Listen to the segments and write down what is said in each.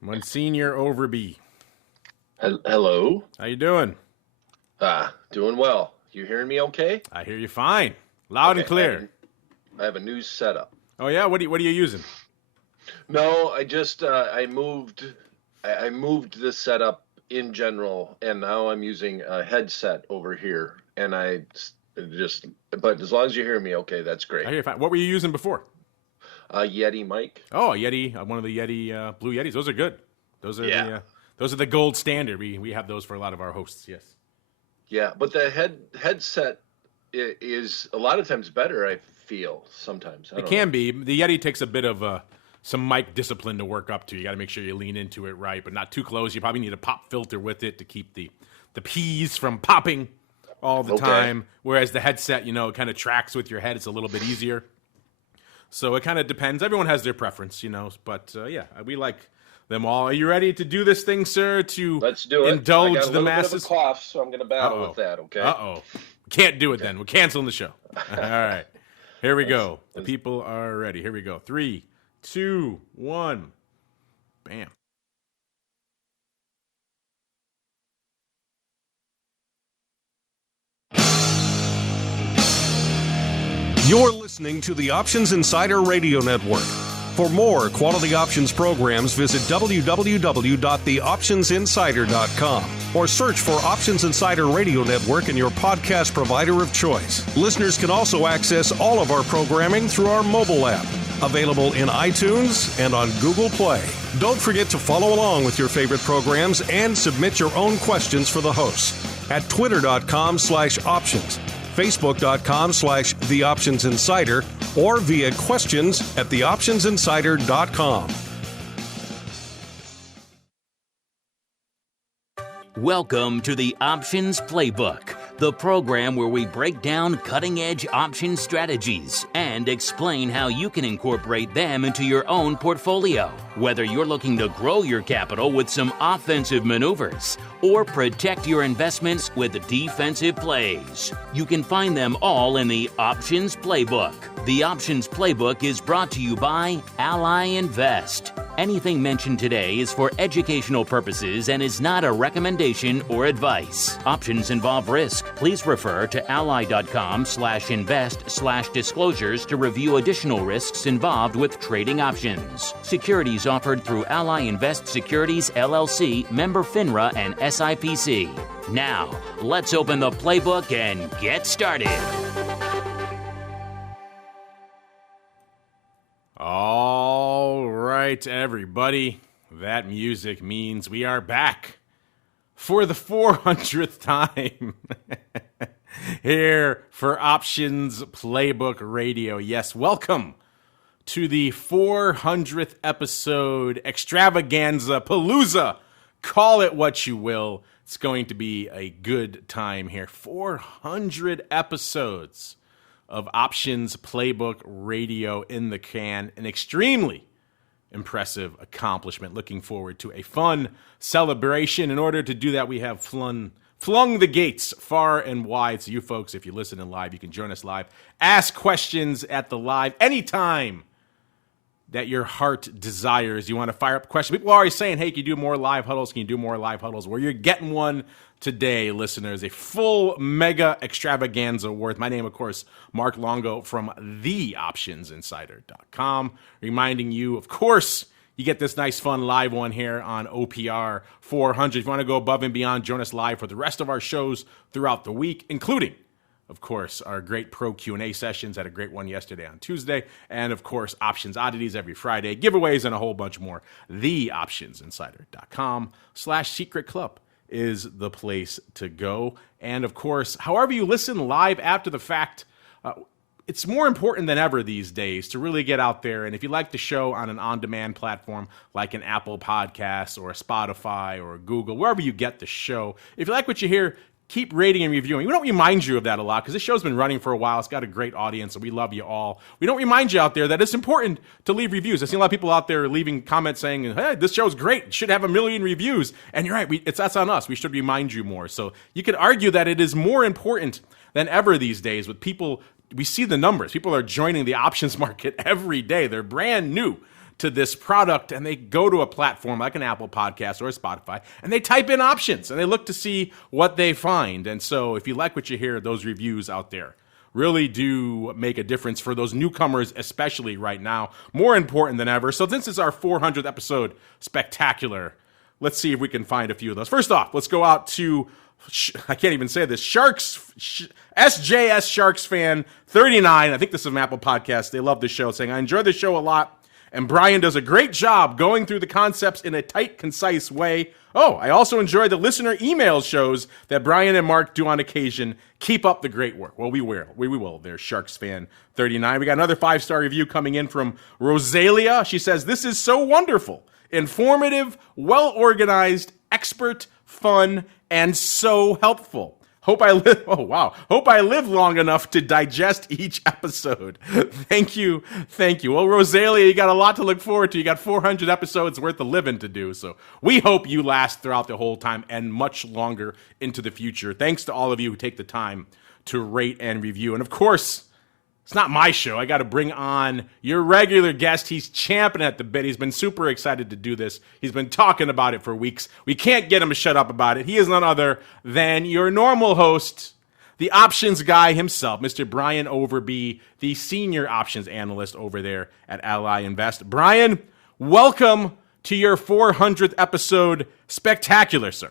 Monsignor Overby. Hello. How you doing? Doing well. You hearing me okay? I hear you fine. Loud and clear. I have a new setup. Oh yeah? What are you using? No, I just I moved this setup in general, and now I'm using a headset over here, and but as long as you hear me okay, that's great. I hear you fine. What were you using before? Yeti mic. Oh, a Yeti, one of the Yeti Blue Yetis. Those are good. Those are those are the gold standard. We have those for a lot of our hosts. Yes. Yeah, but the headset is a lot of times better. I feel sometimes. It can be. The Yeti takes a bit of some mic discipline to work up to. You got to make sure you lean into it right, but not too close. You probably need a pop filter with it to keep the P's from popping all the time. Whereas the headset, it kind of tracks with your head. It's a little bit easier. So it kind of depends. Everyone has their preference, but we like them all. Are you ready to do this thing, sir? Let's do it. Indulge the masses. I got a little bit of a cough, so I'm going to battle with that. Okay. Can't do it then. We're canceling the show. All right. Here we go. The people are ready. Here we go. 3, 2, 1. Bam. You're listening to the Options Insider Radio Network. For more quality options programs, visit www.theoptionsinsider.com or search for Options Insider Radio Network in your podcast provider of choice. Listeners can also access all of our programming through our mobile app, available in iTunes and on Google Play. Don't forget to follow along with your favorite programs and submit your own questions for the hosts at twitter.com/options. Facebook.com/TheOptionsInsider or via questions at TheOptionsInsider.com. Welcome to the Options Playbook, the program where we break down cutting-edge option strategies and explain how you can incorporate them into your own portfolio. Whether you're looking to grow your capital with some offensive maneuvers or protect your investments with defensive plays, you can find them all in the Options Playbook. The Options Playbook is brought to you by Ally Invest. Anything mentioned today is for educational purposes and is not a recommendation or advice. Options involve risk. Please refer to ally.com/invest/disclosures to review additional risks involved with trading options. Securities offered through Ally Invest Securities LLC, member FINRA and SIPC. Now, let's open the playbook and get started. All right, everybody. That music means we are back for the 400th time here for Options Playbook Radio. Yes, welcome to the 400th episode extravaganza, palooza, call it what you will. It's going to be a good time here. 400 episodes of Options Playbook Radio in the can. An extremely impressive accomplishment. Looking forward to a fun celebration. In order to do that, we have flung the gates far and wide. So you folks, if you listen in live, you can join us live. Ask questions at the live anytime that your heart desires. You want to fire up questions. People are always saying, hey, can you do more live huddles? Can you do more live huddles? Well, you're getting one today, listeners. A full mega extravaganza worth. My name, of course, Mark Longo from theoptionsinsider.com. Reminding you, of course, you get this nice, fun live one here on OPR 400. If you want to go above and beyond, join us live for the rest of our shows throughout the week, including, of course, our great pro Q&A sessions. Had a great one yesterday on Tuesday. And, of course, Options Oddities every Friday. Giveaways and a whole bunch more. TheOptionsinsider.com/secret club is the place to go. And, of course, however you listen live after the fact, it's more important than ever these days to really get out there. And if you like the show on an on-demand platform like an Apple Podcast or a Spotify or a Google, wherever you get the show, if you like what you hear, keep rating and reviewing. We don't remind you of that a lot because this show's been running for a while. It's got a great audience, and we love you all. We don't remind you out there that it's important to leave reviews. I've seen a lot of people out there leaving comments saying, hey, this show's great. It should have 1 million reviews. And you're right. That's on us. We should remind you more. So you could argue that it is more important than ever these days with people. We see the numbers. People are joining the options market every day. They're brand new to this product, and they go to a platform like an Apple Podcast or a Spotify, and they type in options, and they look to see what they find. And so if you like what you hear, those reviews out there really do make a difference for those newcomers, especially right now, more important than ever. So since it's our 400th episode spectacular, let's see if we can find a few of those. First off, let's go out to, I can't even say this, SJS Sharks fan 39. I think this is an Apple Podcast. They love the show, saying, I enjoy the show a lot, and Brian does a great job going through the concepts in a tight, concise way. Oh, I also enjoy the listener email shows that Brian and Mark do on occasion. Keep up the great work. Well, we will. There's Sharks fan 39. We got another 5-star review coming in from Rosalia. She says, this is so wonderful, informative, well-organized, expert, fun, and so helpful. Hope I live long enough to digest each episode. Thank you. Well, Rosalia, you got a lot to look forward to. You got 400 episodes worth of living to do. So we hope you last throughout the whole time and much longer into the future. Thanks to all of you who take the time to rate and review. And of course, it's not my show. I got to bring on your regular guest. He's champing at the bit. He's been super excited to do this. He's been talking about it for weeks. We can't get him to shut up about it. He is none other than your normal host, the options guy himself, Mr. Brian Overby, the senior options analyst over there at Ally Invest. Brian, welcome to your 400th episode. Spectacular, sir.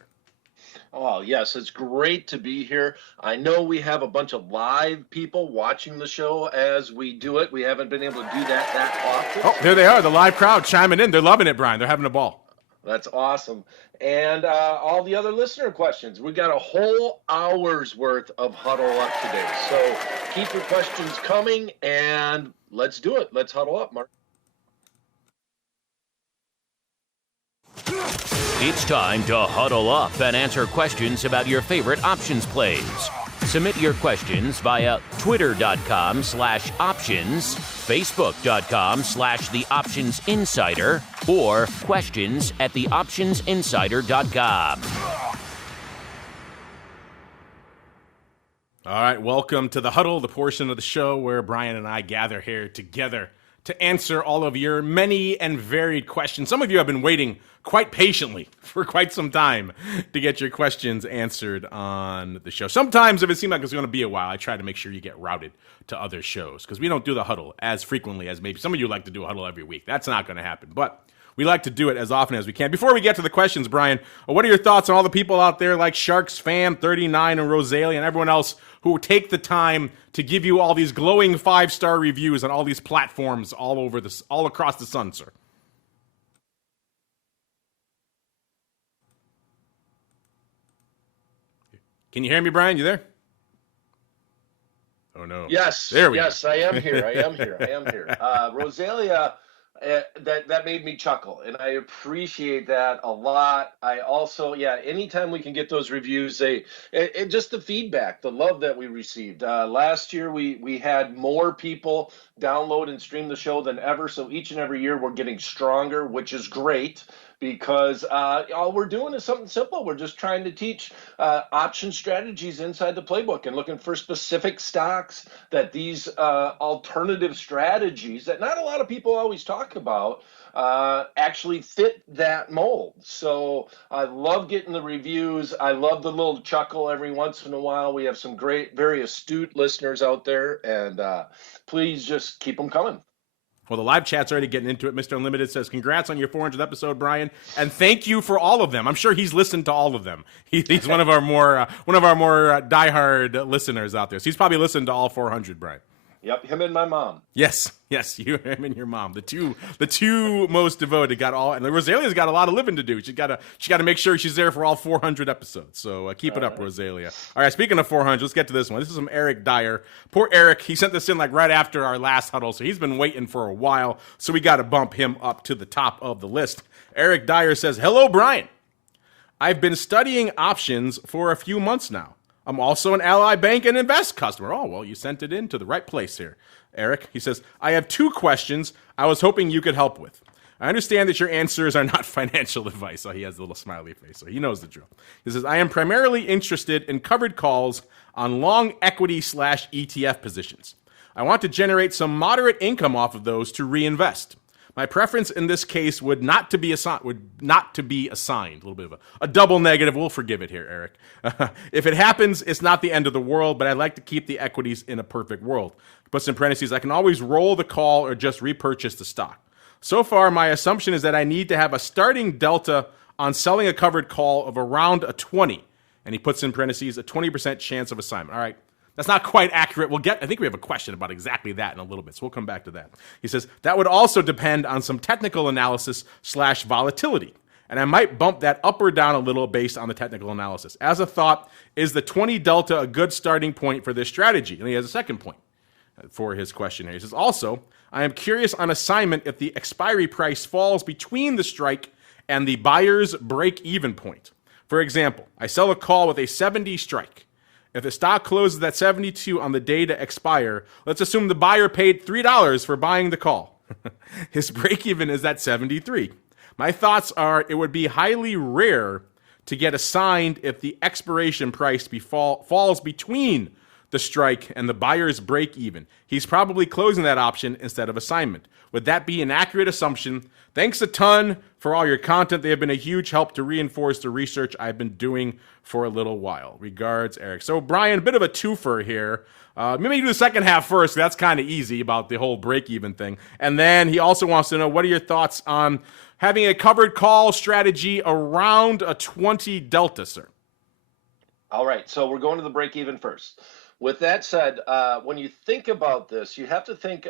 Oh, yes, it's great to be here. I know we have a bunch of live people watching the show as we do it. We haven't been able to do that often. Oh, there they are, the live crowd chiming in. They're loving it, Brian. They're having a ball. That's awesome. And all the other listener questions. We got a whole hour's worth of huddle up today. So keep your questions coming, and let's do it. Let's huddle up, Mark. It's time to huddle up and answer questions about your favorite options plays. Submit your questions via twitter.com/options, facebook.com/theoptionsinsider, or questions@theoptionsinsider.com. All right, welcome to the huddle, the portion of the show where Brian and I gather here together to answer all of your many and varied questions. Some of you have been waiting quite patiently for quite some time to get your questions answered on the show. Sometimes, if it seems like it's going to be a while, I try to make sure you get routed to other shows because we don't do the huddle as frequently as maybe some of you like to do a huddle every week. That's not going to happen, but we like to do it as often as we can. Before we get to the questions, Brian, what are your thoughts on all the people out there like Sharks Fan 39 and Rosalia and everyone else who take the time to give you all these glowing 5-star reviews on all these platforms all across the sun, sir? Can you hear me, Brian? You there? Oh, no. Yes. There we go. I am here. Rosalia, that made me chuckle, and I appreciate that a lot. I also, anytime we can get those reviews, just the feedback, the love that we received. Last year, we had more people download and stream the show than ever, so each and every year we're getting stronger, which is great. Because all we're doing is something simple. We're just trying to teach option strategies inside the playbook and looking for specific stocks that these alternative strategies that not a lot of people always talk about actually fit that mold. So I love getting the reviews. I love the little chuckle every once in a while. We have some great, very astute listeners out there, and please just keep them coming. Well, the live chat's already getting into it. Mr. Unlimited says, congrats on your 400th episode, Brian, and thank you for all of them. I'm sure he's listened to all of them. He's one of our more diehard listeners out there. So he's probably listened to all 400, Brian. Yep, him and my mom. Yes, him and your mom, the two most devoted. And Rosalia's got a lot of living to do. She got to make sure she's there for all 400 episodes. So keep it up, Rosalia. All right, speaking of 400, let's get to this one. This is from Eric Dyer. Poor Eric, he sent this in like right after our last huddle, so he's been waiting for a while. So we got to bump him up to the top of the list. Eric Dyer says, "Hello, Brian. I've been studying options for a few months now. I'm also an Ally Bank and Invest customer. Oh, well, you sent it in to the right place here. Eric, he says, I have 2 questions I was hoping you could help with. I understand that your answers are not financial advice. So he has a little smiley face, so he knows the drill. He says, I am primarily interested in covered calls on long equity / ETF positions. I want to generate some moderate income off of those to reinvest. My preference in this case would not to be assigned. A little bit of a double negative. We'll forgive it here, Eric. If it happens, it's not the end of the world, but I'd like to keep the equities in a perfect world. Puts in parentheses, I can always roll the call or just repurchase the stock. So far, my assumption is that I need to have a starting delta on selling a covered call of around a 20. And he puts in parentheses, a 20% chance of assignment. All right. That's not quite accurate. I think we have a question about exactly that in a little bit, so we'll come back to that. He says, that would also depend on some technical analysis / volatility, and I might bump that up or down a little based on the technical analysis. As a thought, is the 20 delta a good starting point for this strategy? And he has a second point for his question here. He says, also, I am curious on assignment if the expiry price falls between the strike and the buyer's break-even point. For example, I sell a call with a 70 strike. If the stock closes at 72 on the day to expire, let's assume the buyer paid $3 for buying the call. His break-even is at 73. My thoughts are it would be highly rare to get assigned if the expiration price falls between the strike and the buyer's break-even. He's probably closing that option instead of assignment. Would that be an accurate assumption? Thanks a ton for all your content. They have been a huge help to reinforce the research I've been doing for a little while. Regards, Eric. So, Brian, a bit of a twofer here. Maybe do the second half first. That's kind of easy about the whole break-even thing. And then he also wants to know, what are your thoughts on having a covered call strategy around a 20 delta, sir? All right, so we're going to the break-even first. With that said, when you think about this, you have to think,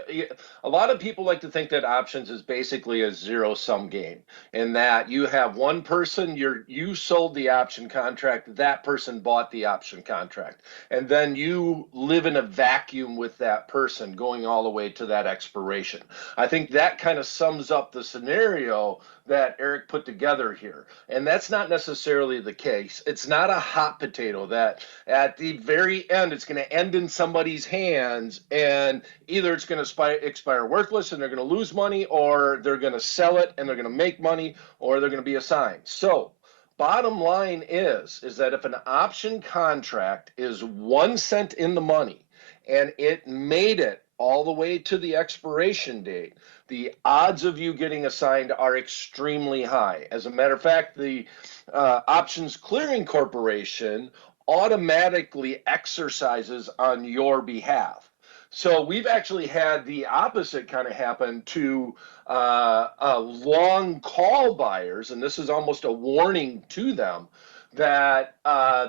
a lot of people like to think that options is basically a zero-sum game, in that you have one person, you sold the option contract, that person bought the option contract, and then you live in a vacuum with that person going all the way to that expiration. I think that kind of sums up the scenario that Eric put together here. And that's not necessarily the case. It's not a hot potato that at the very end, it's going to end in somebody's hands, and either it's going to expire worthless and they're going to lose money, or they're going to sell it and they're going to make money, or they're going to be assigned. So bottom line is that if an option contract is 1 cent in the money and it made it all the way to the expiration date, the odds of you getting assigned are extremely high. As a matter of fact, the Options Clearing Corporation automatically exercises on your behalf. So we've actually had the opposite kind of happen to long call buyers, and this is almost a warning to them, that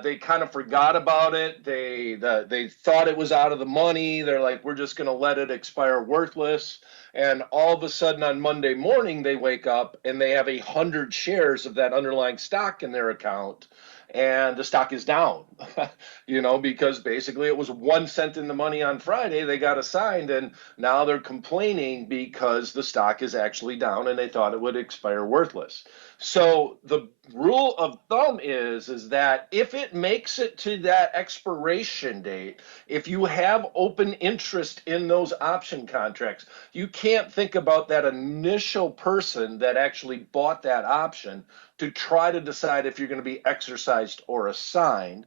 they kind of forgot about it. They thought it was out of the money. They're like, we're just going to let it expire worthless. And all of a sudden on Monday morning, they wake up and they have 100 shares of that underlying stock in their account, and the stock is down, because basically it was 1 cent in the money on Friday. They got assigned, and now they're complaining because the stock is actually down and they thought it would expire worthless. So the rule of thumb is that if it makes it to that expiration date, if you have open interest in those option contracts, you can't think about that initial person that actually bought that option to try to decide if you're going to be exercised or assigned.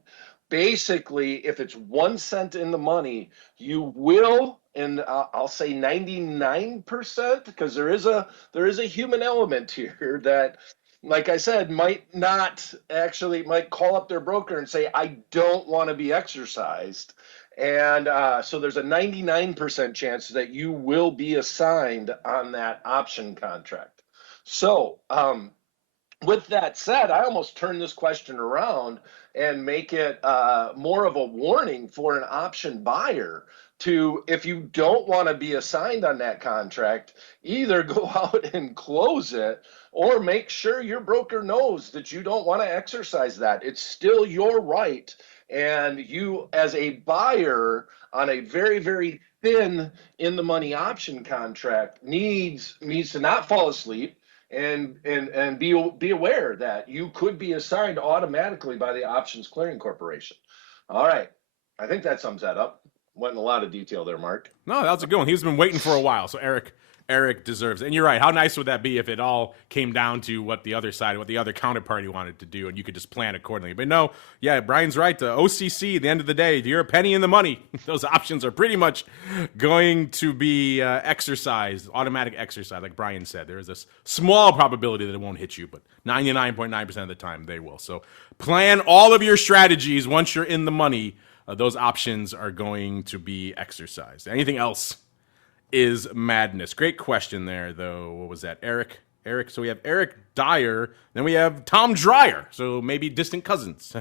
Basically, if it's 1 cent in the money, you will, and I'll say 99%, because there is a human element here that, like I said, might call up their broker and say, I don't want to be exercised. And so there's a 99% chance that you will be assigned on that option contract. So with that said, I almost turn this question around and make it more of a warning for an option buyer to, if you don't want to be assigned on that contract, either go out and close it, or make sure your broker knows that you don't want to exercise that. It's still your right. And you, as a buyer on a very, very thin in the money option contract, needs to not fall asleep and be aware that you could be assigned automatically by the Options Clearing Corporation. All right. I think that sums that up. Went in a lot of detail there, Mark. No, that was a good one. He's been waiting for a while, so Eric deserves it. And you're right. How nice would that be if it all came down to what the other counterparty wanted to do, and you could just plan accordingly? But no, yeah, Brian's right. The OCC, at the end of the day, if you're a penny in the money, those options are pretty much going to be exercised, automatic exercise, like Brian said. There is a small probability that it won't hit you, but 99.9% of the time they will. So plan all of your strategies once you're in the money. Those options are going to be exercised. Anything else is madness. Great question there, though. What was that? Eric. So we have Eric Dyer. Then we have Tom Dreyer. So maybe distant cousins.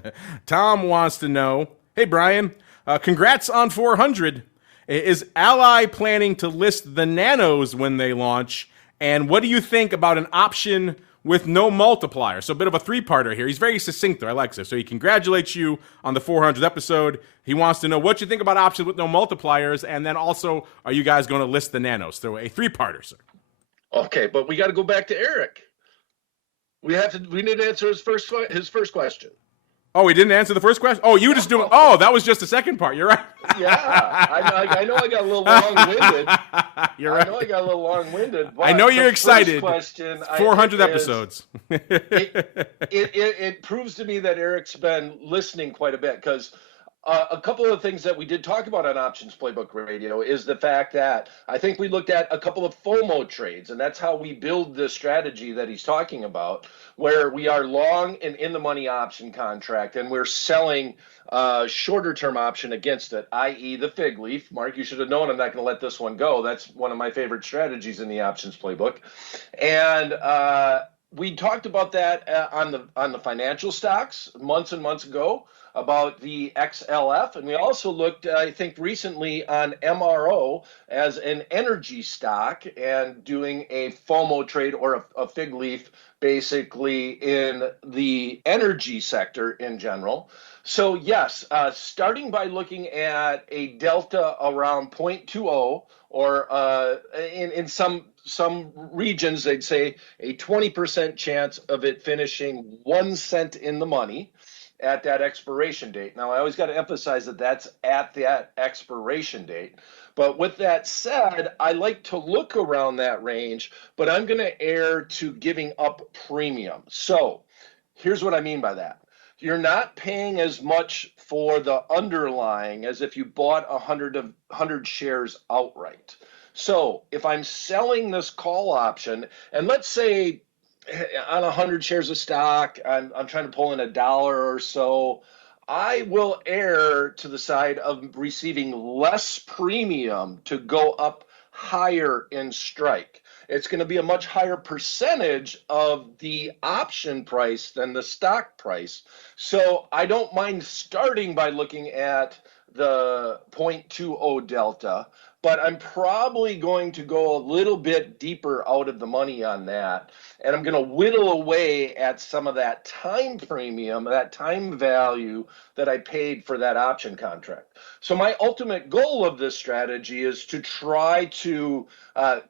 Tom wants to know, hey, Brian, congrats on 400. Is Ally planning to list the nanos when they launch? And what do you think about an option with no multiplier? So a bit of a three-parter here. He's very succinct, though. I like this. So he congratulates you on the 400th episode. He wants to know what you think about options with no multipliers, and then also, are you guys going to list the nanos? So a three-parter, sir. Okay, but we got to go back to Eric. We need to answer his first question. Oh, he didn't answer the first question? Oh, you just doing... Oh, that was just the second part. You're right. Yeah, I know I got a little long-winded. You're right. I know I got a little long-winded. I know you're excited. Question, 400 episodes. It proves to me that Eric's been listening quite a bit, because a couple of things that we did talk about on Options Playbook Radio is the fact that I think we looked at a couple of FOMO trades, and that's how we build the strategy that he's talking about, where we are long an in-the-money option contract, and we're selling shorter-term option against it, i.e. the fig leaf. Mark, you should have known I'm not going to let this one go. That's one of my favorite strategies in the Options Playbook. And we talked about that on the financial stocks months and months ago, about the XLF, and we also looked, I think, recently on MRO as an energy stock and doing a FOMO trade or a fig leaf, basically in the energy sector in general. So yes, starting by looking at a delta around 0.20, or in some regions they'd say a 20% chance of it finishing 1 cent in the money at that expiration date. Now, I always got to emphasize that that's at that expiration date. But with that said, I like to look around that range, but I'm going to err to giving up premium. So here's what I mean by that. You're not paying as much for the underlying as if you bought 100 shares outright. So if I'm selling this call option, and let's say on 100 shares of stock, I'm trying to pull in $1 or so, I will err to the side of receiving less premium to go up higher in strike. It's going to be a much higher percentage of the option price than the stock price. So I don't mind starting by looking at the 0.20 delta, but I'm probably going to go a little bit deeper out of the money on that. And I'm going to whittle away at some of that time premium, that time value that I paid for that option contract. So my ultimate goal of this strategy is to try to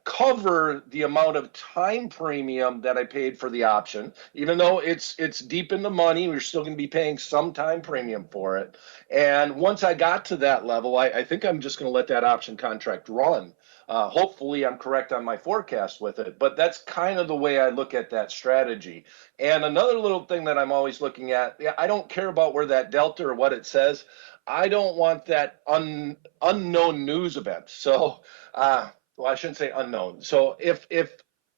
cover the amount of time premium that I paid for the option. Even though it's deep in the money, we're still going to be paying some time premium for it. And once I got to that level, I think I'm just going to let that option contract run. Hopefully I'm correct on my forecast with it, but that's kind of the way I look at that strategy. And another little thing that I'm always looking at, I don't care about where that delta or what it says. I don't want that unknown news event. So, well, I shouldn't say unknown. So if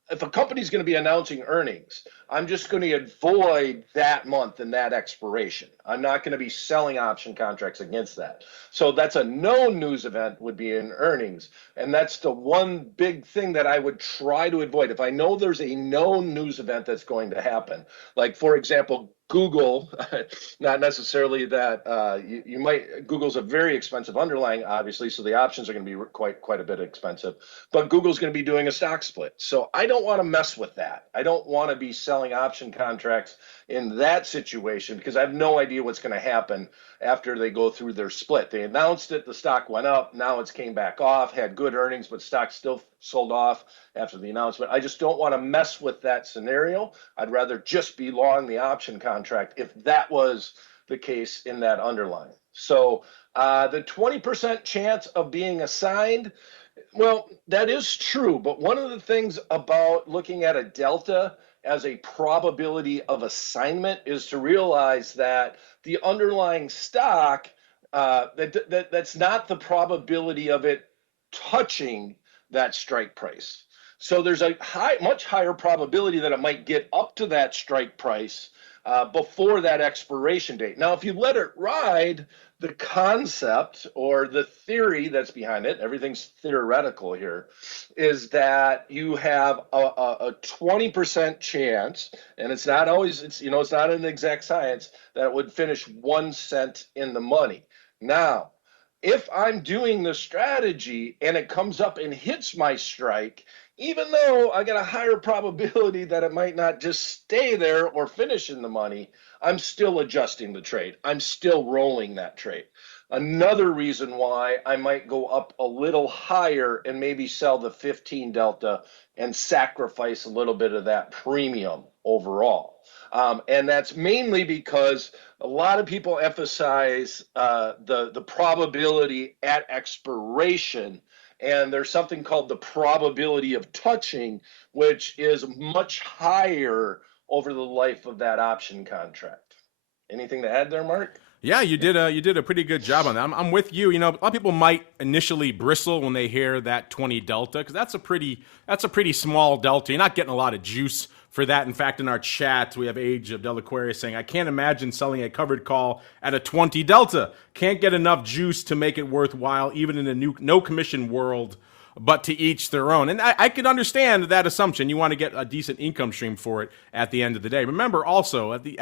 a company's going to be announcing earnings, I'm just going to avoid that month and that expiration. I'm not going to be selling option contracts against that. So that's a known news event, would be in earnings. And that's the one big thing that I would try to avoid. If I know there's a known news event that's going to happen, like, for example, Google, not necessarily that you might, Google's a very expensive underlying, obviously, so the options are going to be quite a bit expensive, but Google's going to be doing a stock split. So I don't want to mess with that. I don't want to be selling option contracts in that situation because I have no idea what's going to happen after they go through their split. They announced it, the stock went up, now it's came back off, had good earnings, but stock still sold off after the announcement. I just don't want to mess with that scenario. I'd rather just be long the option contract if that was the case in that underlying. So the 20% chance of being assigned, well, that is true. But one of the things about looking at a delta as a probability of assignment is to realize that the underlying stock, that's not the probability of it touching that strike price. So there's a much higher probability that it might get up to that strike price before that expiration date. Now, if you let it ride, the concept or the theory that's behind it, everything's theoretical here, is that you have a 20% chance, and it's not always, it's not an exact science, that it would finish 1 cent in the money. Now, if I'm doing the strategy and it comes up and hits my strike, even though I got a higher probability that it might not just stay there or finish in the money, I'm still adjusting the trade. I'm still rolling that trade. Another reason why I might go up a little higher and maybe sell the 15 delta and sacrifice a little bit of that premium overall. And that's mainly because a lot of people emphasize the probability at expiration, and there's something called the probability of touching, which is much higher over the life of that option contract. Anything to add there, Mark? Yeah, you did a pretty good job on that. I'm with you. A lot of people might initially bristle when they hear that 20 delta, because that's a pretty small delta. You're not getting a lot of juice for that. In fact, in our chat, we have Age of Delaquaria saying, I can't imagine selling a covered call at a 20 delta. Can't get enough juice to make it worthwhile, even in a no commission world, but to each their own. And I can understand that assumption. You want to get a decent income stream for it at the end of the day. Remember also, at the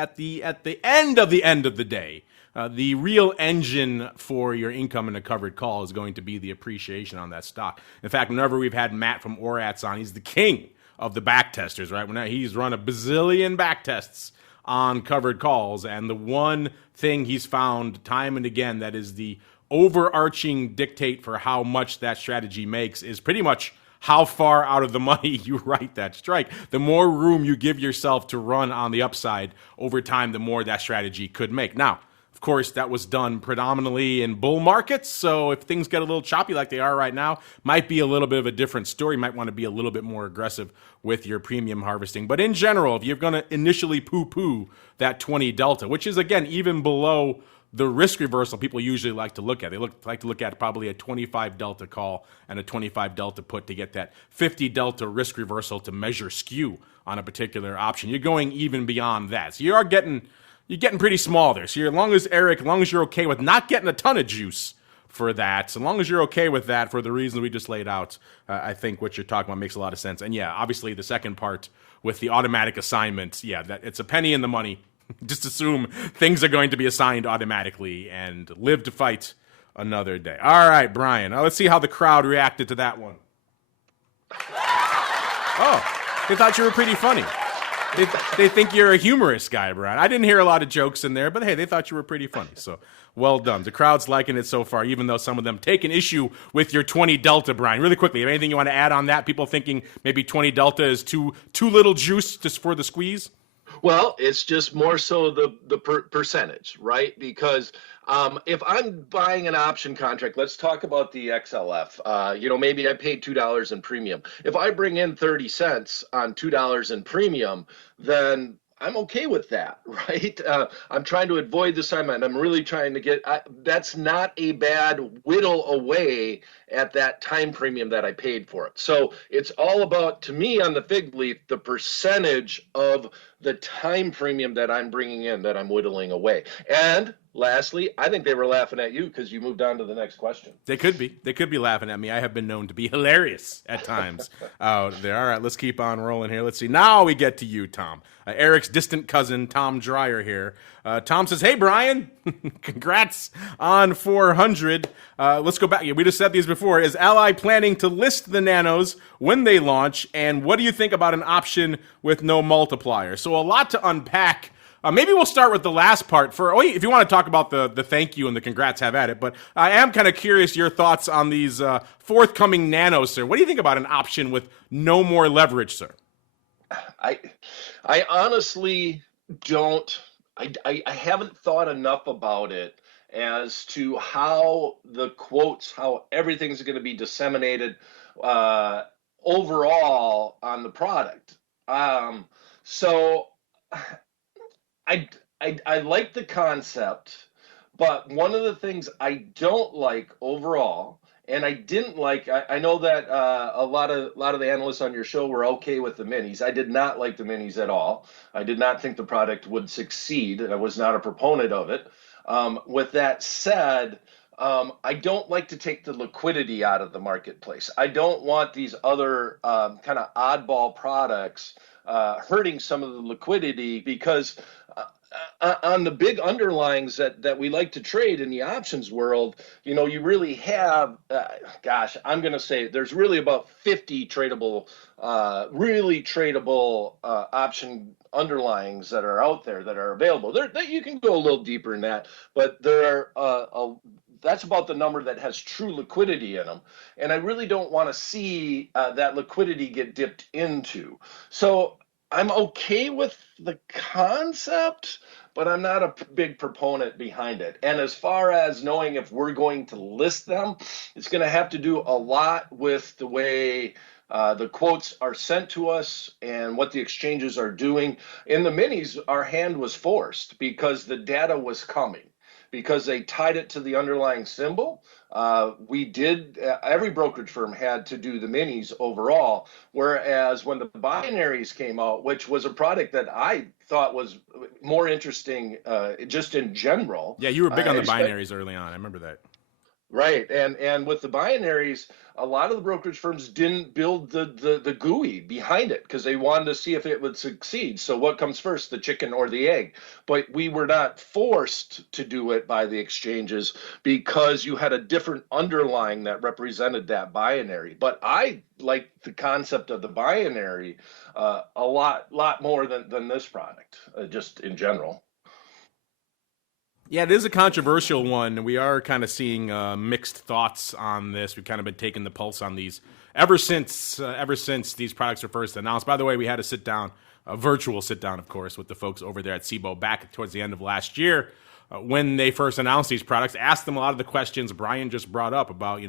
end of the day, the real engine for your income in a covered call is going to be the appreciation on that stock. In fact, whenever we've had Matt from ORATS on, he's the king of the back testers, right? He's run a bazillion back tests on covered calls, and the one thing he's found time and again that is the overarching dictate for how much that strategy makes is pretty much how far out of the money you write that strike. The more room you give yourself to run on the upside over time, the more that strategy could make. Now, of course, that was done predominantly in bull markets, so if things get a little choppy like they are right now, might be a little bit of a different story. Might want to be a little bit more aggressive with your premium harvesting. But in general, if you're going to initially poo-poo that 20 delta, which is, again, even below the risk reversal people usually like to look at. They like to look at probably a 25 delta call and a 25 delta put to get that 50 delta risk reversal to measure skew on a particular option. You're going even beyond that. So you're getting pretty small there. So as long as you're okay with not getting a ton of juice for that, so long as you're okay with that for the reasons we just laid out, I think what you're talking about makes a lot of sense. And yeah, obviously the second part with the automatic assignments, yeah, that it's a penny in the money. Just assume things are going to be assigned automatically and live to fight another day. All right, Brian. Now let's see how the crowd reacted to that one. Oh, they thought you were pretty funny. They think you're a humorous guy, Brian. I didn't hear a lot of jokes in there, but hey, they thought you were pretty funny. So well done. The crowd's liking it so far, even though some of them take an issue with your 20 delta, Brian. Really quickly, anything you want to add on that? People thinking maybe 20 delta is too little juice just for the squeeze? Well, it's just more so the percentage, right? Because if I'm buying an option contract, let's talk about the XLF. Maybe I paid $2 in premium. If I bring in 30 cents on $2 in premium, then I'm okay with that, right? I'm trying to avoid the assignment. I'm really trying to that's not a bad whittle away at that time premium that I paid for it. So it's all about, to me on the fig leaf, the percentage of the time premium that I'm bringing in, that I'm whittling away. And lastly, I think they were laughing at you because you moved on to the next question. They could be. They could be laughing at me. I have been known to be hilarious at times out there. All right, let's keep on rolling here. Let's see. Now we get to you, Tom. Eric's distant cousin, Tom Dreyer here. Tom says, hey, Brian, congrats on 400. Let's go back. We just said these before. Is Ally planning to list the nanos when they launch? And what do you think about an option with no multiplier? So a lot to unpack. Maybe we'll start with the last part. If you want to talk about the thank you and the congrats, have at it. But I am kind of curious your thoughts on these forthcoming nanos, sir. What do you think about an option with no more leverage, sir? I honestly don't. I haven't thought enough about it as to how the quotes, how everything's going to be disseminated overall on the product. So I, I like the concept, but one of the things I don't like overall, and I didn't like, I know that a lot of the analysts on your show were okay with the minis. I did not like the minis at all. I did not think the product would succeed. I was not a proponent of it. With that said, I don't like to take the liquidity out of the marketplace. I don't want these other kind of oddball products hurting some of the liquidity, because on the big underlyings that we like to trade in the options world, you really have, gosh, I'm going to say there's really about 50 tradable, really tradable option underlyings that are out there that are available. That you can go a little deeper in that, but there are that's about the number that has true liquidity in them. And I really don't want to see that liquidity get dipped into. So I'm okay with the concept, but I'm not a big proponent behind it. And as far as knowing if we're going to list them, it's going to have to do a lot with the way the quotes are sent to us and what the exchanges are doing. In the minis, our hand was forced because the data was coming, because they tied it to the underlying symbol. Every brokerage firm had to do the minis overall, whereas when the binaries came out, which was a product that I thought was more interesting just in general. Yeah, you were big on the binaries early on. I remember that. Right, and with the binaries, a lot of the brokerage firms didn't build the GUI behind it because they wanted to see if it would succeed. So what comes first, the chicken or the egg? But we were not forced to do it by the exchanges because you had a different underlying that represented that binary. But I like the concept of the binary a lot more than this product, just in general. Yeah, it is a controversial one. We are kind of seeing mixed thoughts on this. We've kind of been taking the pulse on these ever since these products were first announced. By the way, we had a sit down, a virtual sit down, of course, with the folks over there at SIBO back towards the end of last year when they first announced these products. Asked them a lot of the questions Brian just brought up about,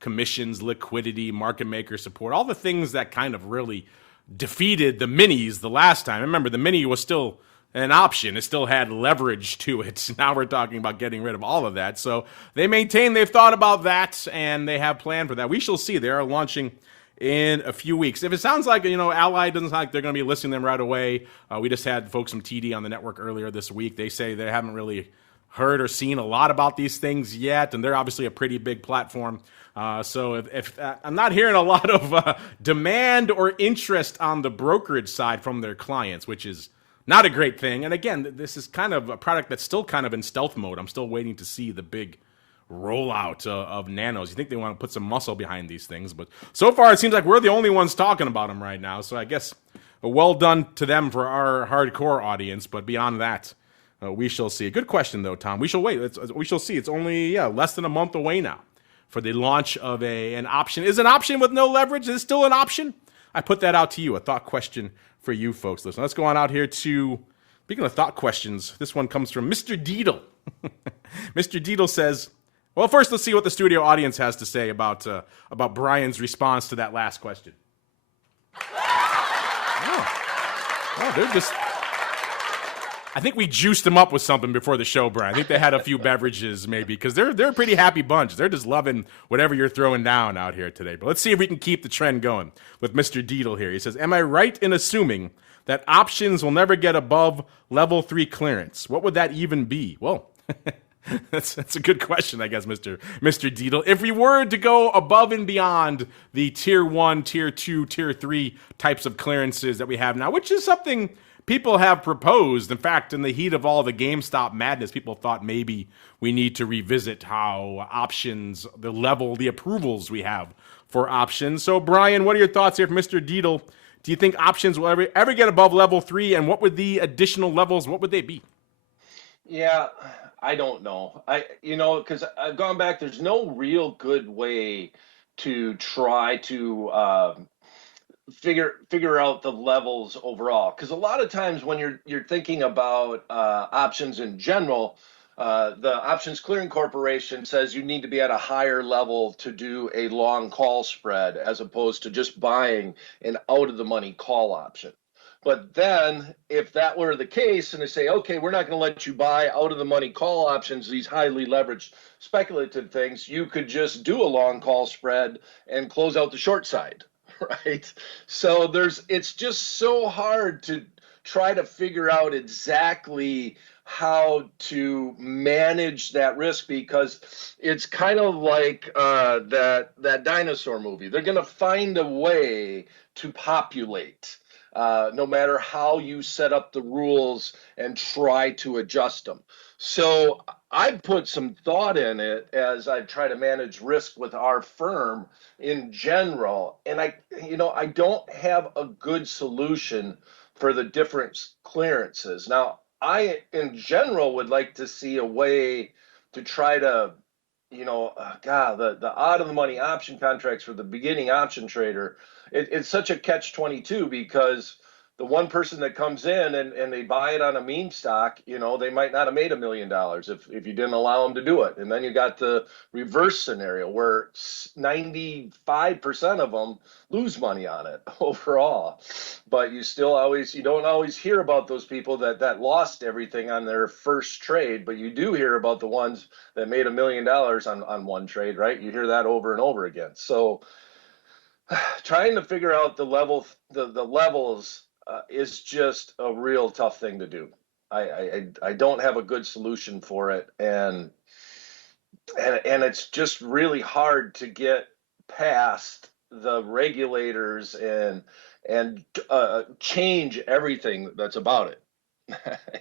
commissions, liquidity, market maker support, all the things that kind of really defeated the minis the last time. I remember the mini was still an option. It still had leverage to it. Now we're talking about getting rid of all of that. So they maintain they've thought about that and they have planned for that. We shall see. They are launching in a few weeks. If it sounds like, Ally doesn't sound like they're going to be listing them right away. We just had folks from TD on the network earlier this week. They say they haven't really heard or seen a lot about these things yet, and they're obviously a pretty big platform. So if I'm not hearing a lot of demand or interest on the brokerage side from their clients, which is not a great thing. And again, this is kind of a product that's still kind of in stealth mode. I'm still waiting to see the big rollout of nanos. You think they want to put some muscle behind these things, but so far it seems like we're the only ones talking about them right now. So I guess well done to them for our hardcore audience. But beyond that, we shall see. Good question though, Tom. We shall wait. We shall see. It's only less than a month away now for the launch of an option. Is an option with no leverage? Is it still an option? I put that out to you. A thought question for you folks. Listen, let's go on out here to, speaking of thought questions, this one comes from Mr. Deedle. Mr. Deedle says, well, first let's see what the studio audience has to say about Brian's response to that last question. Oh, they're just, I think we juiced them up with something before the show, Brian. I think they had a few beverages maybe, because they're a pretty happy bunch. They're just loving whatever you're throwing down out here today. But let's see if we can keep the trend going with Mr. Deedle here. He says, am I right in assuming that options will never get above level 3 clearance? What would that even be? Well, that's a good question, I guess, Mr. Deedle. If we were to go above and beyond the tier 1, tier 2, tier 3 types of clearances that we have now, which is something people have proposed. In fact, in the heat of all the GameStop madness, people thought maybe we need to revisit how options, the approvals we have for options. So, Brian, what are your thoughts here from Mr. Deedle? Do you think options will ever get above level 3? And what would the additional levels, what would they be? Yeah, I don't know. Because I've gone back, there's no real good way to try to figure out the levels overall, because a lot of times when you're thinking about options in general, The Options Clearing Corporation says you need to be at a higher level to do a long call spread as opposed to just buying an out of the money call option. But then if that were the case and they say, okay, we're not going to let you buy out of the money call options, these highly leveraged speculative things, you could just do a long call spread and close out the short side, right? So it's just so hard to try to figure out exactly how to manage that risk, because it's kind of like that dinosaur movie. They're going to find a way to populate, no matter how you set up the rules and try to adjust them. So I put some thought in it as I try to manage risk with our firm in general, and I don't have a good solution for the different clearances. Now, I, in general, would like to see a way to try to, the out of the money option contracts for the beginning option trader. It's such a catch-22, because the one person that comes in and they buy it on a meme stock, they might not have made $1 million if you didn't allow them to do it. And then you got the reverse scenario where 95% of them lose money on it overall. But you don't always hear about those people that lost everything on their first trade, but you do hear about the ones that made $1 million on one trade, right? You hear that over and over again. So trying to figure out the levels is just a real tough thing to do. I don't have a good solution for it, and it's just really hard to get past the regulators and change everything that's about it.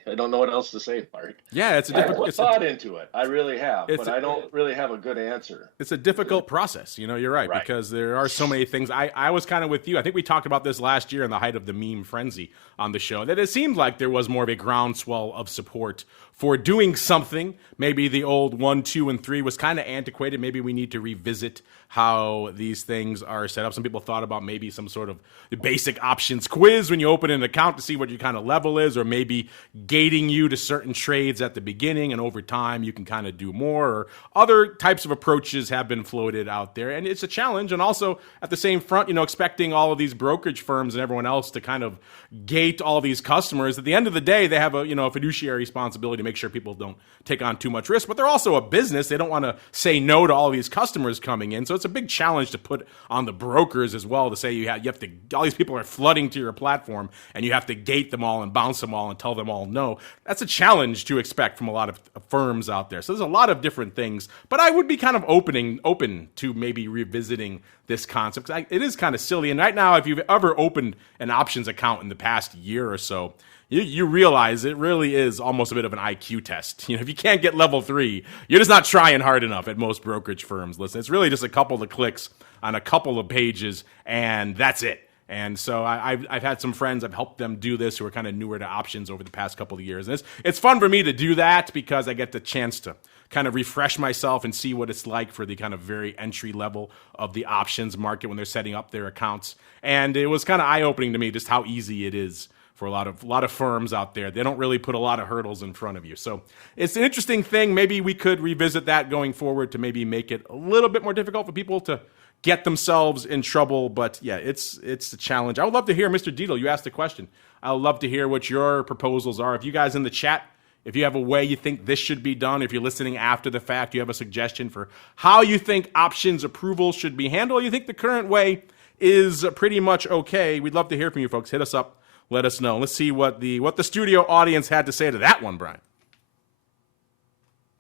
I don't know what else to say, Mark. Yeah, it's a difficult. I put thought into it. I really have, but I don't really have a good answer. It's a difficult process. You're right, because there are so many things. I was kind of with you. I think we talked about this last year in the height of the meme frenzy on the show, that it seemed like there was more of a groundswell of support for doing something. Maybe the old 1, 2, and 3 was kind of antiquated. Maybe we need to revisit how these things are set up. Some people thought about maybe some sort of basic options quiz when you open an account to see what your kind of level is, or maybe gating you to certain trades at the beginning, and over time you can kind of do more, or other types of approaches have been floated out there. And it's a challenge. And also at the same front, expecting all of these brokerage firms and everyone else to kind of gate all these customers. At the end of the day, they have a fiduciary responsibility to make sure people don't take on too much risk, but they're also a business. They don't want to say no to all these customers coming in. So it's a big challenge to put on the brokers as well, to say you have to, all these people are flooding to your platform and you have to gate them all and bounce them all and tell them all no. That's a challenge to expect from a lot of firms out there. So there's a lot of different things, but I would be kind of open to maybe revisiting this concept, because it is kind of silly. And right now, if you've ever opened an options account in the past year or so, you realize it really is almost a bit of an IQ test. If you can't get level 3, you're just not trying hard enough at most brokerage firms. Listen, it's really just a couple of clicks on a couple of pages, and that's it. And so I've had some friends, I've helped them do this, who are kind of newer to options over the past couple of years. And it's fun for me to do that, because I get the chance to kind of refresh myself and see what it's like for the kind of very entry level of the options market when they're setting up their accounts. And it was kind of eye-opening to me just how easy it is for a lot of firms out there. They don't really put a lot of hurdles in front of you. So it's an interesting thing. Maybe we could revisit that going forward to maybe make it a little bit more difficult for people to get themselves in trouble. But yeah, it's a challenge. I would love to hear, Mr. Dietl, you asked a question. I would love to hear what your proposals are. If you guys in the chat, if you have a way you think this should be done, if you're listening after the fact, you have a suggestion for how you think options approval should be handled, you think the current way is pretty much okay, we'd love to hear from you folks. Hit us up. Let us know. Let's see what the studio audience had to say to that one, Brian.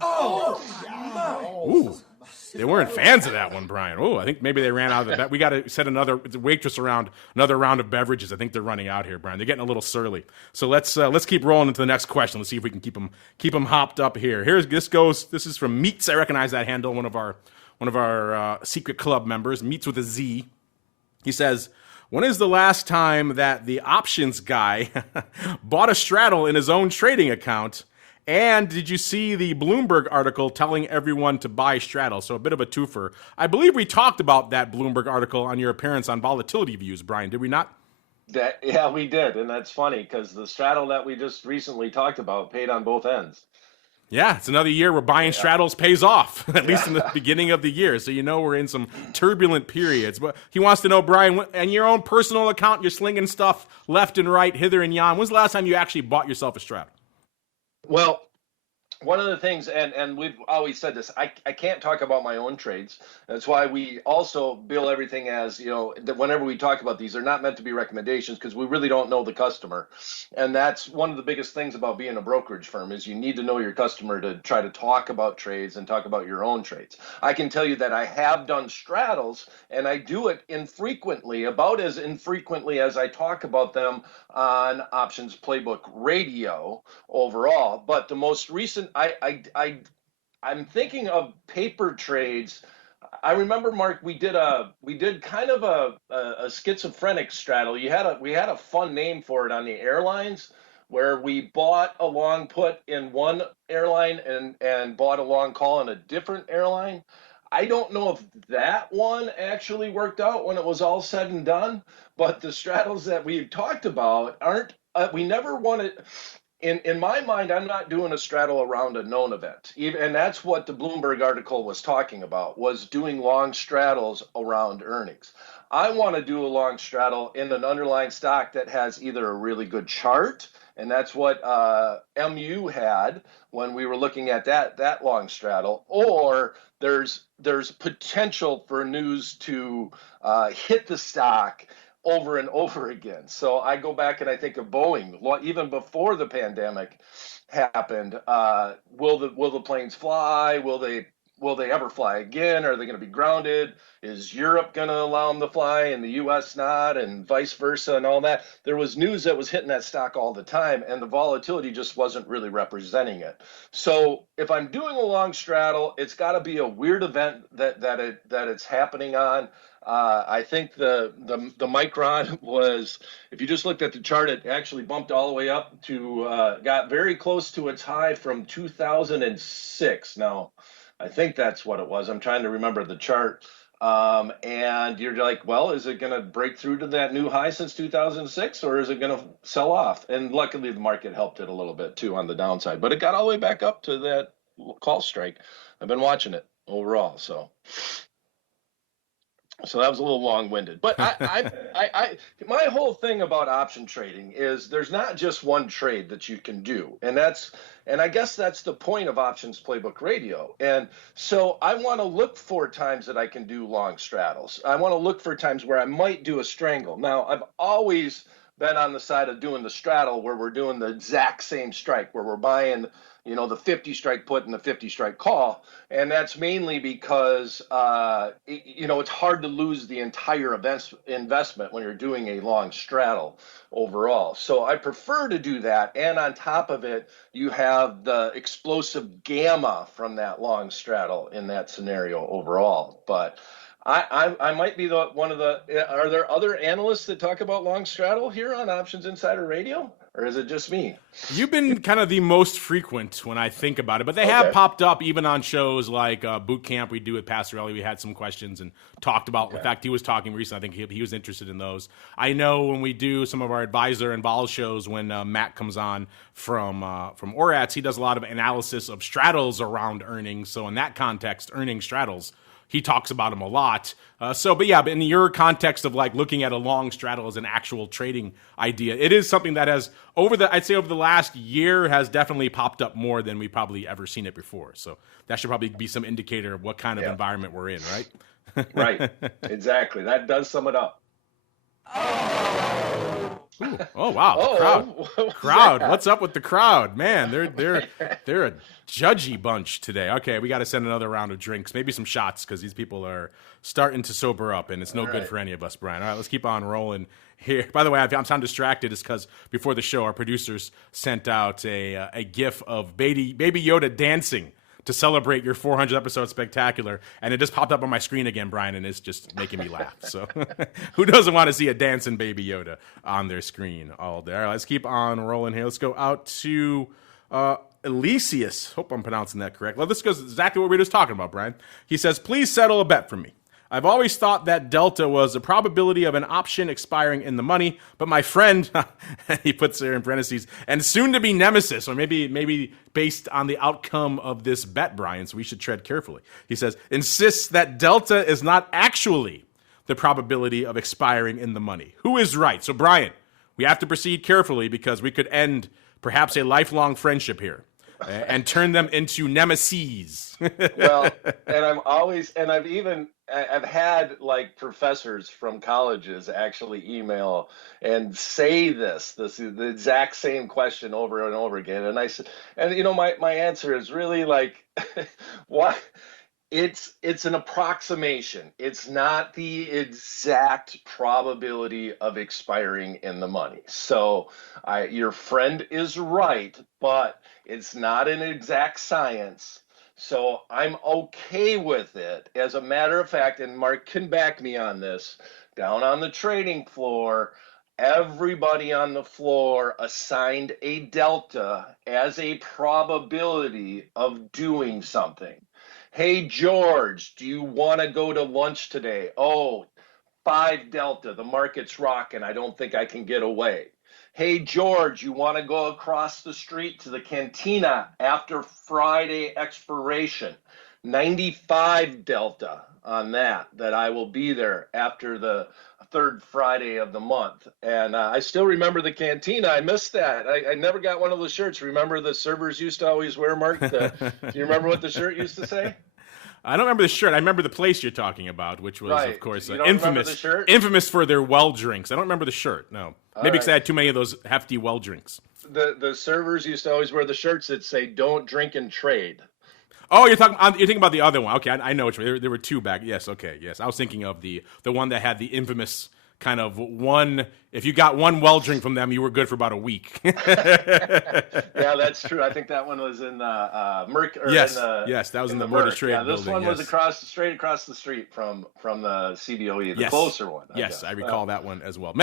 Ooh, they weren't fans of that one, Brian. Oh, I think maybe they ran out of the bet. We got to set another waitress around, another round of beverages. I think they're running out here, Brian. They're getting a little surly. So let's keep rolling into the next question. Let's see if we can keep them hopped up here. This is from Meets. I recognize that handle. One of our secret club members. Meets with a Z. He says, when is the last time that the options guy bought a straddle in his own trading account? And did you see the Bloomberg article telling everyone to buy straddle? So a bit of a twofer. I believe we talked about that Bloomberg article on your appearance on Volatility Views, Brian, did we not? Yeah, we did. And that's funny, because the straddle that we just recently talked about paid on both ends. Yeah, it's another year where buying straddles pays off, at least in the beginning of the year. So we're in some turbulent periods. But he wants to know, Brian, on your own personal account, you're slinging stuff left and right, hither and yon. When's the last time you actually bought yourself a straddle? Well, one of the things, and we've always said this, I can't talk about my own trades. That's why we also bill everything as, that whenever we talk about these, they're not meant to be recommendations because we really don't know the customer. And that's one of the biggest things about being a brokerage firm is you need to know your customer to try to talk about trades and talk about your own trades. I can tell you that I have done straddles, and I do it infrequently, about as infrequently as I talk about them on Options Playbook Radio overall. But the most recent, I'm thinking of paper trades. I remember, Mark, we did kind of a schizophrenic straddle. We had a fun name for it on the airlines, where we bought a long put in one airline and bought a long call in a different airline. I don't know if that one actually worked out when it was all said and done, but the straddles that we've talked about aren't. We never wanted. In my mind, I'm not doing a straddle around a known event. And that's what the Bloomberg article was talking about, was doing long straddles around earnings. I want to do a long straddle in an underlying stock that has either a really good chart, and that's what MU had when we were looking at that long straddle, or there's potential for news to hit the stock over and over again. So I go back and I think of Boeing, even before the pandemic happened. Will the planes fly? Will they ever fly again? Are they going to be grounded? Is Europe going to allow them to fly and the U.S. not, and vice versa and all that? There was news that was hitting that stock all the time, and the volatility just wasn't really representing it. So if I'm doing a long straddle, it's got to be a weird event that it's happening on. I think the Micron was, if you just looked at the chart, it actually bumped all the way up to, got very close to its high from 2006. Now, I think that's what it was. I'm trying to remember the chart. And you're like, well, is it going to break through to that new high since 2006, or is it going to sell off? And luckily, the market helped it a little bit, too, on the downside. But it got all the way back up to that call strike. I've been watching it overall, so that was a little long-winded, but my whole thing about option trading is there's not just one trade that you can do, and I guess that's the point of Options Playbook Radio. And so I want to look for times that I can do long straddles. I want to look for times where I might do a strangle. Now, I've always been on the side of doing the straddle where we're doing the exact same strike, where we're buying the 50 strike put and the 50 strike call. And that's mainly because, it's hard to lose the entire investment when you're doing a long straddle overall. So I prefer to do that. And on top of it, you have the explosive gamma from that long straddle in that scenario overall. But I might be one of the. Are there other analysts that talk about long straddle here on Options Insider Radio, or is it just me? You've been kind of the most frequent when I think about it, but they have popped up even on shows like Boot Camp we do with Pastorelli. We had some questions and talked about. In fact, he was talking recently. I think he was interested in those. I know when we do some of our advisor and vol shows, when Matt comes on from ORATS, he does a lot of analysis of straddles around earnings. So in that context, earning straddles, he talks about them a lot. But in your context of like looking at a long straddle as an actual trading idea, it is something that has over the last year has definitely popped up more than we probably ever seen it before. So that should probably be some indicator of what kind of environment we're in, right? Right. Exactly. That does sum it up. Ooh. Oh wow! Crowd. What's up with the crowd? Man, they're a judgy bunch today. Okay, we got to send another round of drinks, maybe some shots, because these people are starting to sober up, and it's no good for any of us, Brian. All right, let's keep on rolling here. By the way, I'm sound distracted is because before the show, our producers sent out a GIF of Baby Yoda dancing to celebrate your 400th episode spectacular, and it just popped up on my screen again, Brian, and it's just making me laugh. So who doesn't want to see a dancing Baby Yoda on their screen all day? All right, let's keep on rolling here. Let's go out to Elysius. Hope I'm pronouncing that correct. Well, this goes exactly what we were just talking about, Brian. He says, please settle a bet for me. I've always thought that delta was the probability of an option expiring in the money, but my friend, he puts there in parentheses, and soon to be nemesis, or maybe based on the outcome of this bet, Brian, so we should tread carefully. He says, insists that delta is not actually the probability of expiring in the money. Who is right? So, Brian, we have to proceed carefully because we could end perhaps a lifelong friendship here and turn them into nemeses. Well, and I've had like professors from colleges actually email and say this is the exact same question over and over again. And I said, and my answer is really like, why? It's an approximation. It's not the exact probability of expiring in the money. So your friend is right, but it's not an exact science. So I'm okay with it. As a matter of fact, and Mark can back me on this, down on the trading floor, everybody on the floor assigned a delta as a probability of doing something. Hey, George, do you want to go to lunch today? Oh, 5 delta, the market's rocking. I don't think I can get away. Hey, George, you want to go across the street to the cantina after Friday expiration? 95 delta on that I will be there after the third Friday of the month. And I still remember the cantina. I missed that. I never got one of those shirts. Remember the servers used to always wear, Mark? Do you remember what the shirt used to say? I don't remember the shirt. I remember the place you're talking about, which was, right. Of course, infamous for their well drinks. I don't remember the shirt, no. Maybe because I had too many of those hefty well drinks. The servers used to always wear the shirts that say, don't drink and trade. Oh, you're thinking about the other one. Okay, I know which one. There were two back. Yes, okay, yes. I was thinking of the one that had the infamous kind of one. If you got one well drink from them, you were good for about a week. Yeah, that's true. I think that one was in Merc. Yes, that was in the Mortar Trade building. Yeah, this one was straight across the street from the CBOE, the closer one. I recall that one as well.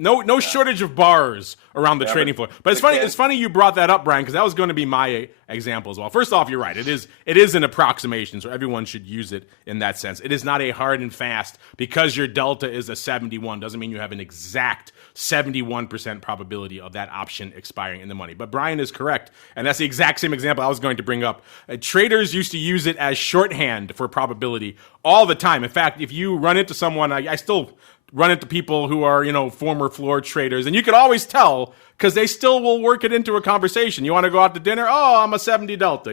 No shortage of bars around the trading floor. But it's funny. It's funny you brought that up, Brian, because that was going to be my example as well. First off, you're right. It is an approximation, so everyone should use it in that sense. It is not a hard and fast. Because your delta is a 71 doesn't mean you have an exact 71% probability of that option expiring in the money. But Brian is correct, and that's the exact same example I was going to bring up. Traders used to use it as shorthand for probability all the time. In fact, if you run into someone, I still run into people who are, former floor traders, and you can always tell because they still will work it into a conversation. You want to go out to dinner? Oh, I'm a 70 delta.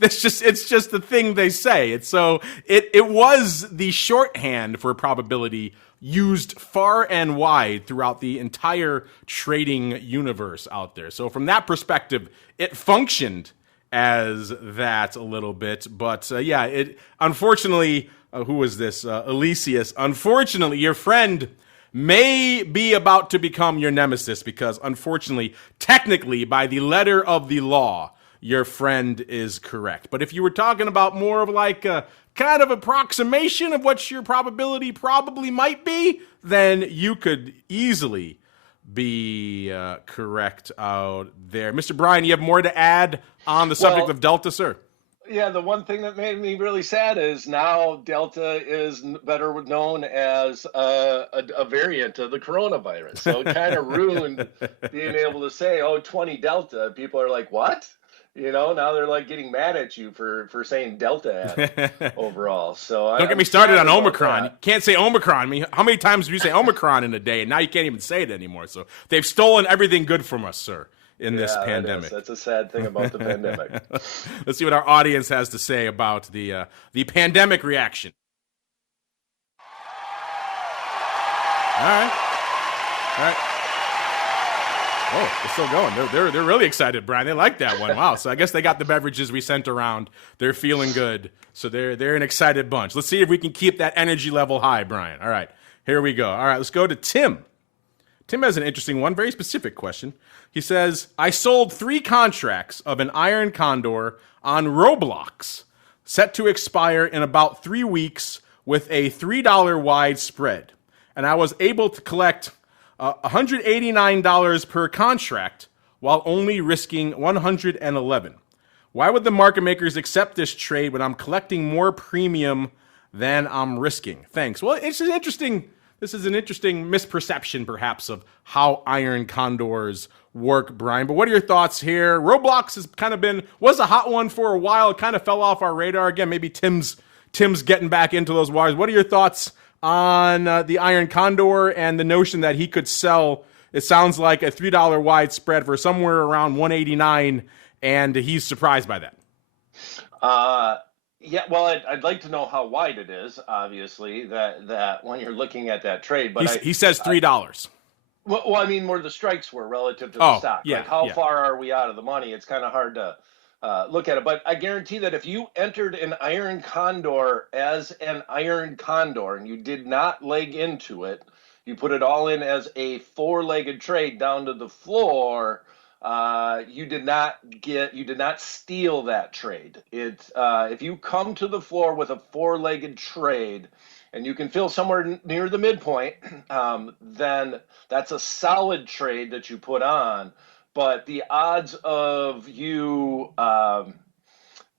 It's just the thing they say. It was the shorthand for probability used far and wide throughout the entire trading universe out there. So from that perspective, it functioned as that a little bit. But it unfortunately, who was this? Elysius. Unfortunately, your friend may be about to become your nemesis because unfortunately, technically, by the letter of the law, your friend is correct. But if you were talking about more of like a kind of approximation of what your probability probably might be, then you could easily be correct out there. Mr. Brian, you have more to add on the subject of delta, sir? Yeah, the one thing that made me really sad is now delta is better known as a variant of the coronavirus. So it kind of ruined being able to say, 20 delta. People are like, what? Now they're like getting mad at you for saying delta overall. So don't get me started on Omicron. You can't say Omicron. How many times do you say Omicron in a day? And now you can't even say it anymore. So they've stolen everything good from us, sir, in this pandemic. That's a sad thing about the pandemic. Let's see what our audience has to say about the pandemic reaction. All right. Oh, they're still going. They're really excited, Brian. They like that one. Wow. So I guess they got the beverages we sent around. They're feeling good. So they're an excited bunch. Let's see if we can keep that energy level high, Brian. All right. Here we go. All right, let's go to Tim. Tim has an interesting one, very specific question. He says, I sold 3 contracts of an Iron Condor on Roblox, set to expire in about 3 weeks with a $3 wide spread. And I was able to collect $189 per contract while only risking $111. Why would the market makers accept this trade when I'm collecting more premium than I'm risking. Thanks. Well, it's an interesting. This is an interesting misperception, perhaps, of how iron condors work, Brian. But what are your thoughts here? Roblox has kind of was a hot one for a while. It kind of fell off our radar again. Maybe Tim's getting back into those waters. What are your thoughts on the iron condor and the notion that he could sell? It sounds like a $3 wide spread for somewhere around 189, and he's surprised by that. Yeah, well, I'd like to know how wide it is. Obviously, that when you're looking at that trade, but he says $3. Well, I mean, where the strikes were relative to the stock. Yeah, like how far are we out of the money? It's kind of hard to look at it. But I guarantee that if you entered an iron condor as an iron condor and you did not leg into it, you put it all in as a four-legged trade down to the floor. You did not steal that trade. If you come to the floor with a four-legged trade and you can fill somewhere near the midpoint, then that's a solid trade that you put on. But the odds of you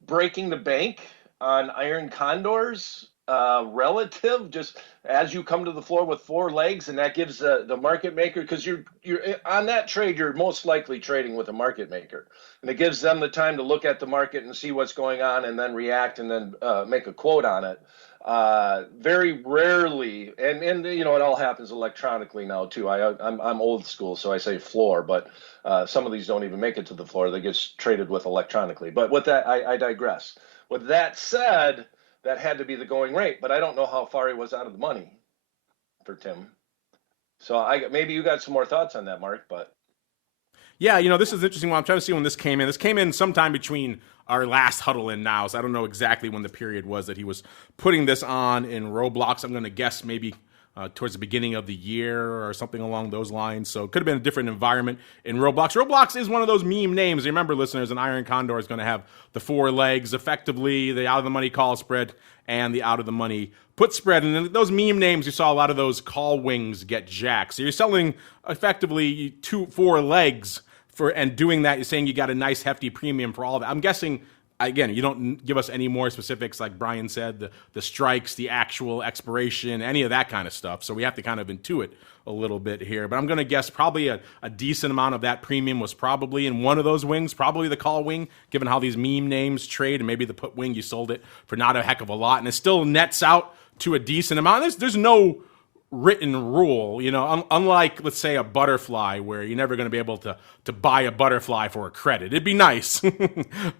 breaking the bank on iron condors relative, just as you come to the floor with four legs, and that gives the market maker, because you're on that trade, you're most likely trading with a market maker, and it gives them the time to look at the market and see what's going on and then react and then make a quote on it. Very rarely, and it all happens electronically now too. I'm old school, so I say floor, but some of these don't even make it to the floor. They get traded with electronically. But with that, I digress. With that said, that had to be the going rate, but I don't know how far he was out of the money for Tim. So maybe you got some more thoughts on that, Mark, but. Yeah, this is interesting. I'm trying to see when this came in. This came in sometime between our last huddle and now, so I don't know exactly when the period was that he was putting this on in Roblox. I'm going to guess maybe towards the beginning of the year or something along those lines. So it could have been a different environment in Roblox. Roblox is one of those meme names. Remember, listeners, an iron condor is going to have the four legs, effectively the out-of-the-money call spread and the out-of-the-money put spread. And those meme names, you saw a lot of those call wings get jacked. So you're selling effectively four legs and doing that. You're saying you got a nice hefty premium for all of that. I'm guessing, again, you don't give us any more specifics, like Brian said, the strikes, the actual expiration, any of that kind of stuff. So we have to kind of intuit a little bit here. But I'm going to guess probably a decent amount of that premium was probably in one of those wings, probably the call wing, given how these meme names trade, and maybe the put wing, you sold it for not a heck of a lot, and it still nets out to a decent amount. There's no written rule, unlike, let's say, a butterfly, where you're never going to be able to buy a butterfly for a credit. It'd be nice,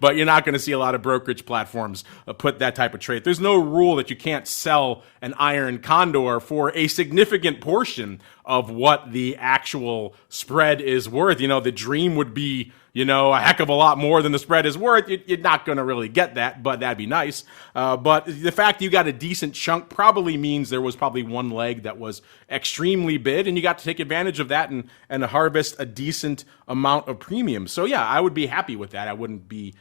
but you're not going to see a lot of brokerage platforms put that type of trade. There's no rule that you can't sell an iron condor for a significant portion of what the actual spread is worth. The dream would be, a heck of a lot more than the spread is worth. You're not going to really get that, but that'd be nice. But the fact that you got a decent chunk probably means there was probably one leg that was extremely bid, and you got to take advantage of that and harvest a decent amount of premium. So yeah, I would be happy with that. I wouldn't be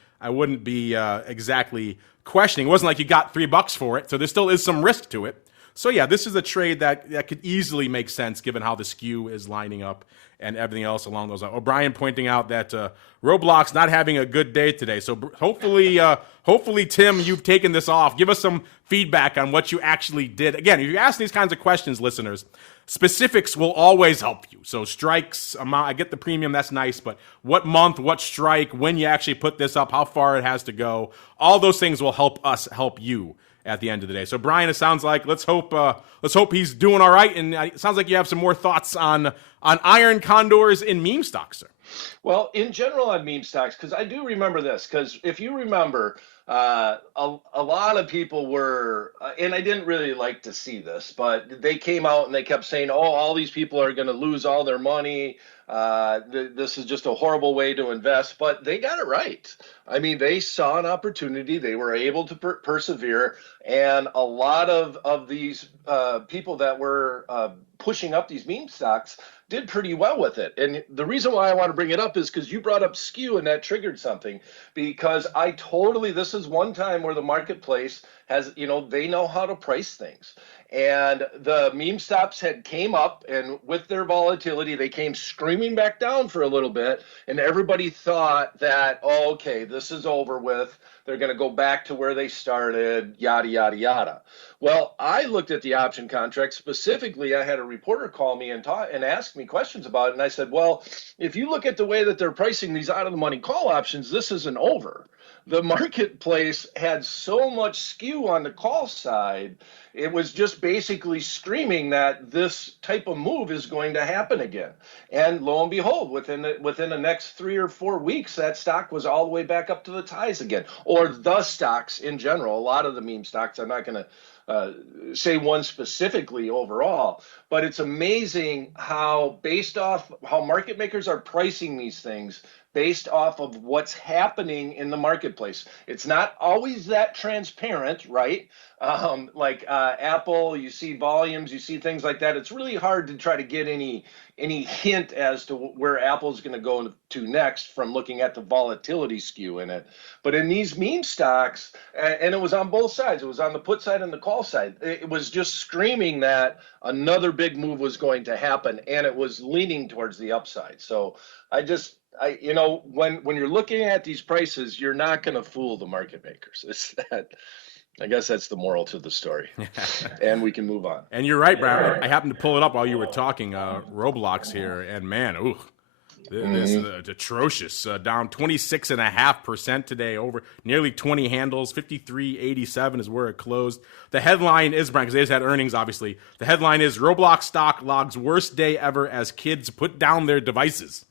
exactly questioning. It wasn't like you got $3 for it, so there still is some risk to it. So yeah, this is a trade that could easily make sense given how the skew is lining up and everything else along those lines. O'Brien pointing out that Roblox not having a good day today. So hopefully, Tim, you've taken this off. Give us some feedback on what you actually did. Again, if you ask these kinds of questions, listeners, specifics will always help you. So strikes, amount, I get the premium, that's nice, but what month, what strike, when you actually put this up, how far it has to go, all those things will help us help you at the end of the day. So Brian, it sounds like let's hope he's doing all right, and it sounds like you have some more thoughts on iron condors in meme stocks, sir. Well, in general on meme stocks, because I do remember this, because if you remember, a lot of people were, and I didn't really like to see this, but they came out and they kept saying, oh, all these people are going to lose all their money. This is just a horrible way to invest, but they got it right. I mean, they saw an opportunity. They were able to persevere, and a lot of these people that were pushing up these meme stocks did pretty well with it. And the reason why I want to bring it up is because you brought up skew, and that triggered something, because this is one time where the marketplace has, they know how to price things. And the meme stocks had came up, and with their volatility, they came screaming back down for a little bit. And everybody thought that, oh, okay, this is over with. They're going to go back to where they started, yada, yada, yada. Well, I looked at the option contract. Specifically, I had a reporter call me and ask me questions about it. And I said, well, if you look at the way that they're pricing these out of the money call options, this isn't over. The marketplace had so much skew on the call side, it was just basically screaming that this type of move is going to happen again. And lo and behold, within the next 3 or 4 weeks, that stock was all the way back up to the ties again, or the stocks in general. A lot of the meme stocks, I'm not going to say one specifically overall, but it's amazing how, based off how market makers are pricing these things, based off of what's happening in the marketplace. It's not always that transparent, right? Like Apple, you see volumes, you see things like that. It's really hard to try to get any hint as to where Apple's going to go to next from looking at the volatility skew in it. But in these meme stocks, and it was on both sides, it was on the put side and the call side, it was just screaming that another big move was going to happen, and it was leaning towards the upside. So when you're looking at these prices, you're not going to fool the market makers. It's that. I guess that's the moral to the story. And we can move on. And you're right, Brian. I happened to pull it up while you were talking Roblox here, and man, this is atrocious. Down 26.5% today, over nearly 20 handles. 53.87 is where it closed. The headline is, Brian, because they just had earnings, obviously. The headline is Roblox stock logs worst day ever as kids put down their devices.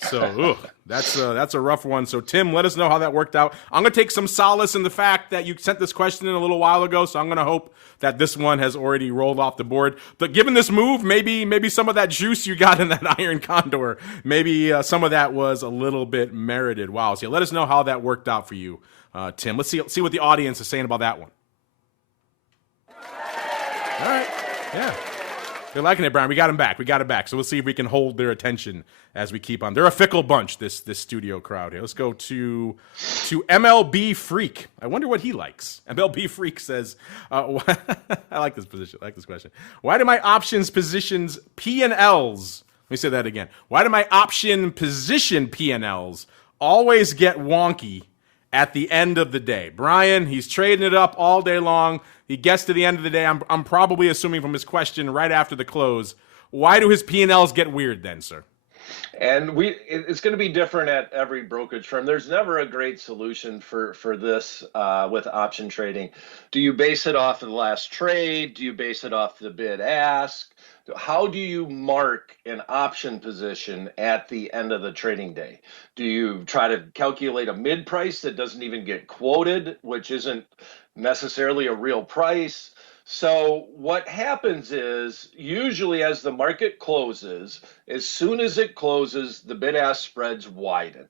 So that's a rough one. So Tim, let us know how that worked out. I'm going to take some solace in the fact that you sent this question in a little while ago, so I'm going to hope that this one has already rolled off the board. But given this move, maybe some of that juice you got in that iron condor, maybe some of that was a little bit merited. Wow. So let us know how that worked out for you, Tim. Let's see what the audience is saying about that one. All right. Yeah. They're liking it, Brian. We got it back. So we'll see if we can hold their attention as we keep on. They're a fickle bunch, this studio crowd here. Let's go to MLB Freak. I wonder what he likes. MLB Freak says, I like this position. I like this question. Why do my options positions P&Ls, let me say that again. Why do my option position P&Ls always get wonky at the end of the day? Brian, he's trading it up all day long. He gets to the end of the day. I'm probably assuming from his question right after the close. Why do his P&Ls get weird then, sir? And it's going to be different at every brokerage firm. There's never a great solution for this with option trading. Do you base it off of the last trade? Do you base it off the bid ask? How do you mark an option position at the end of the trading day? Do you try to calculate a mid price that doesn't even get quoted, which isn't necessarily a real price? So what happens is, usually as the market closes, as soon as it closes, the bid-ask spreads widen.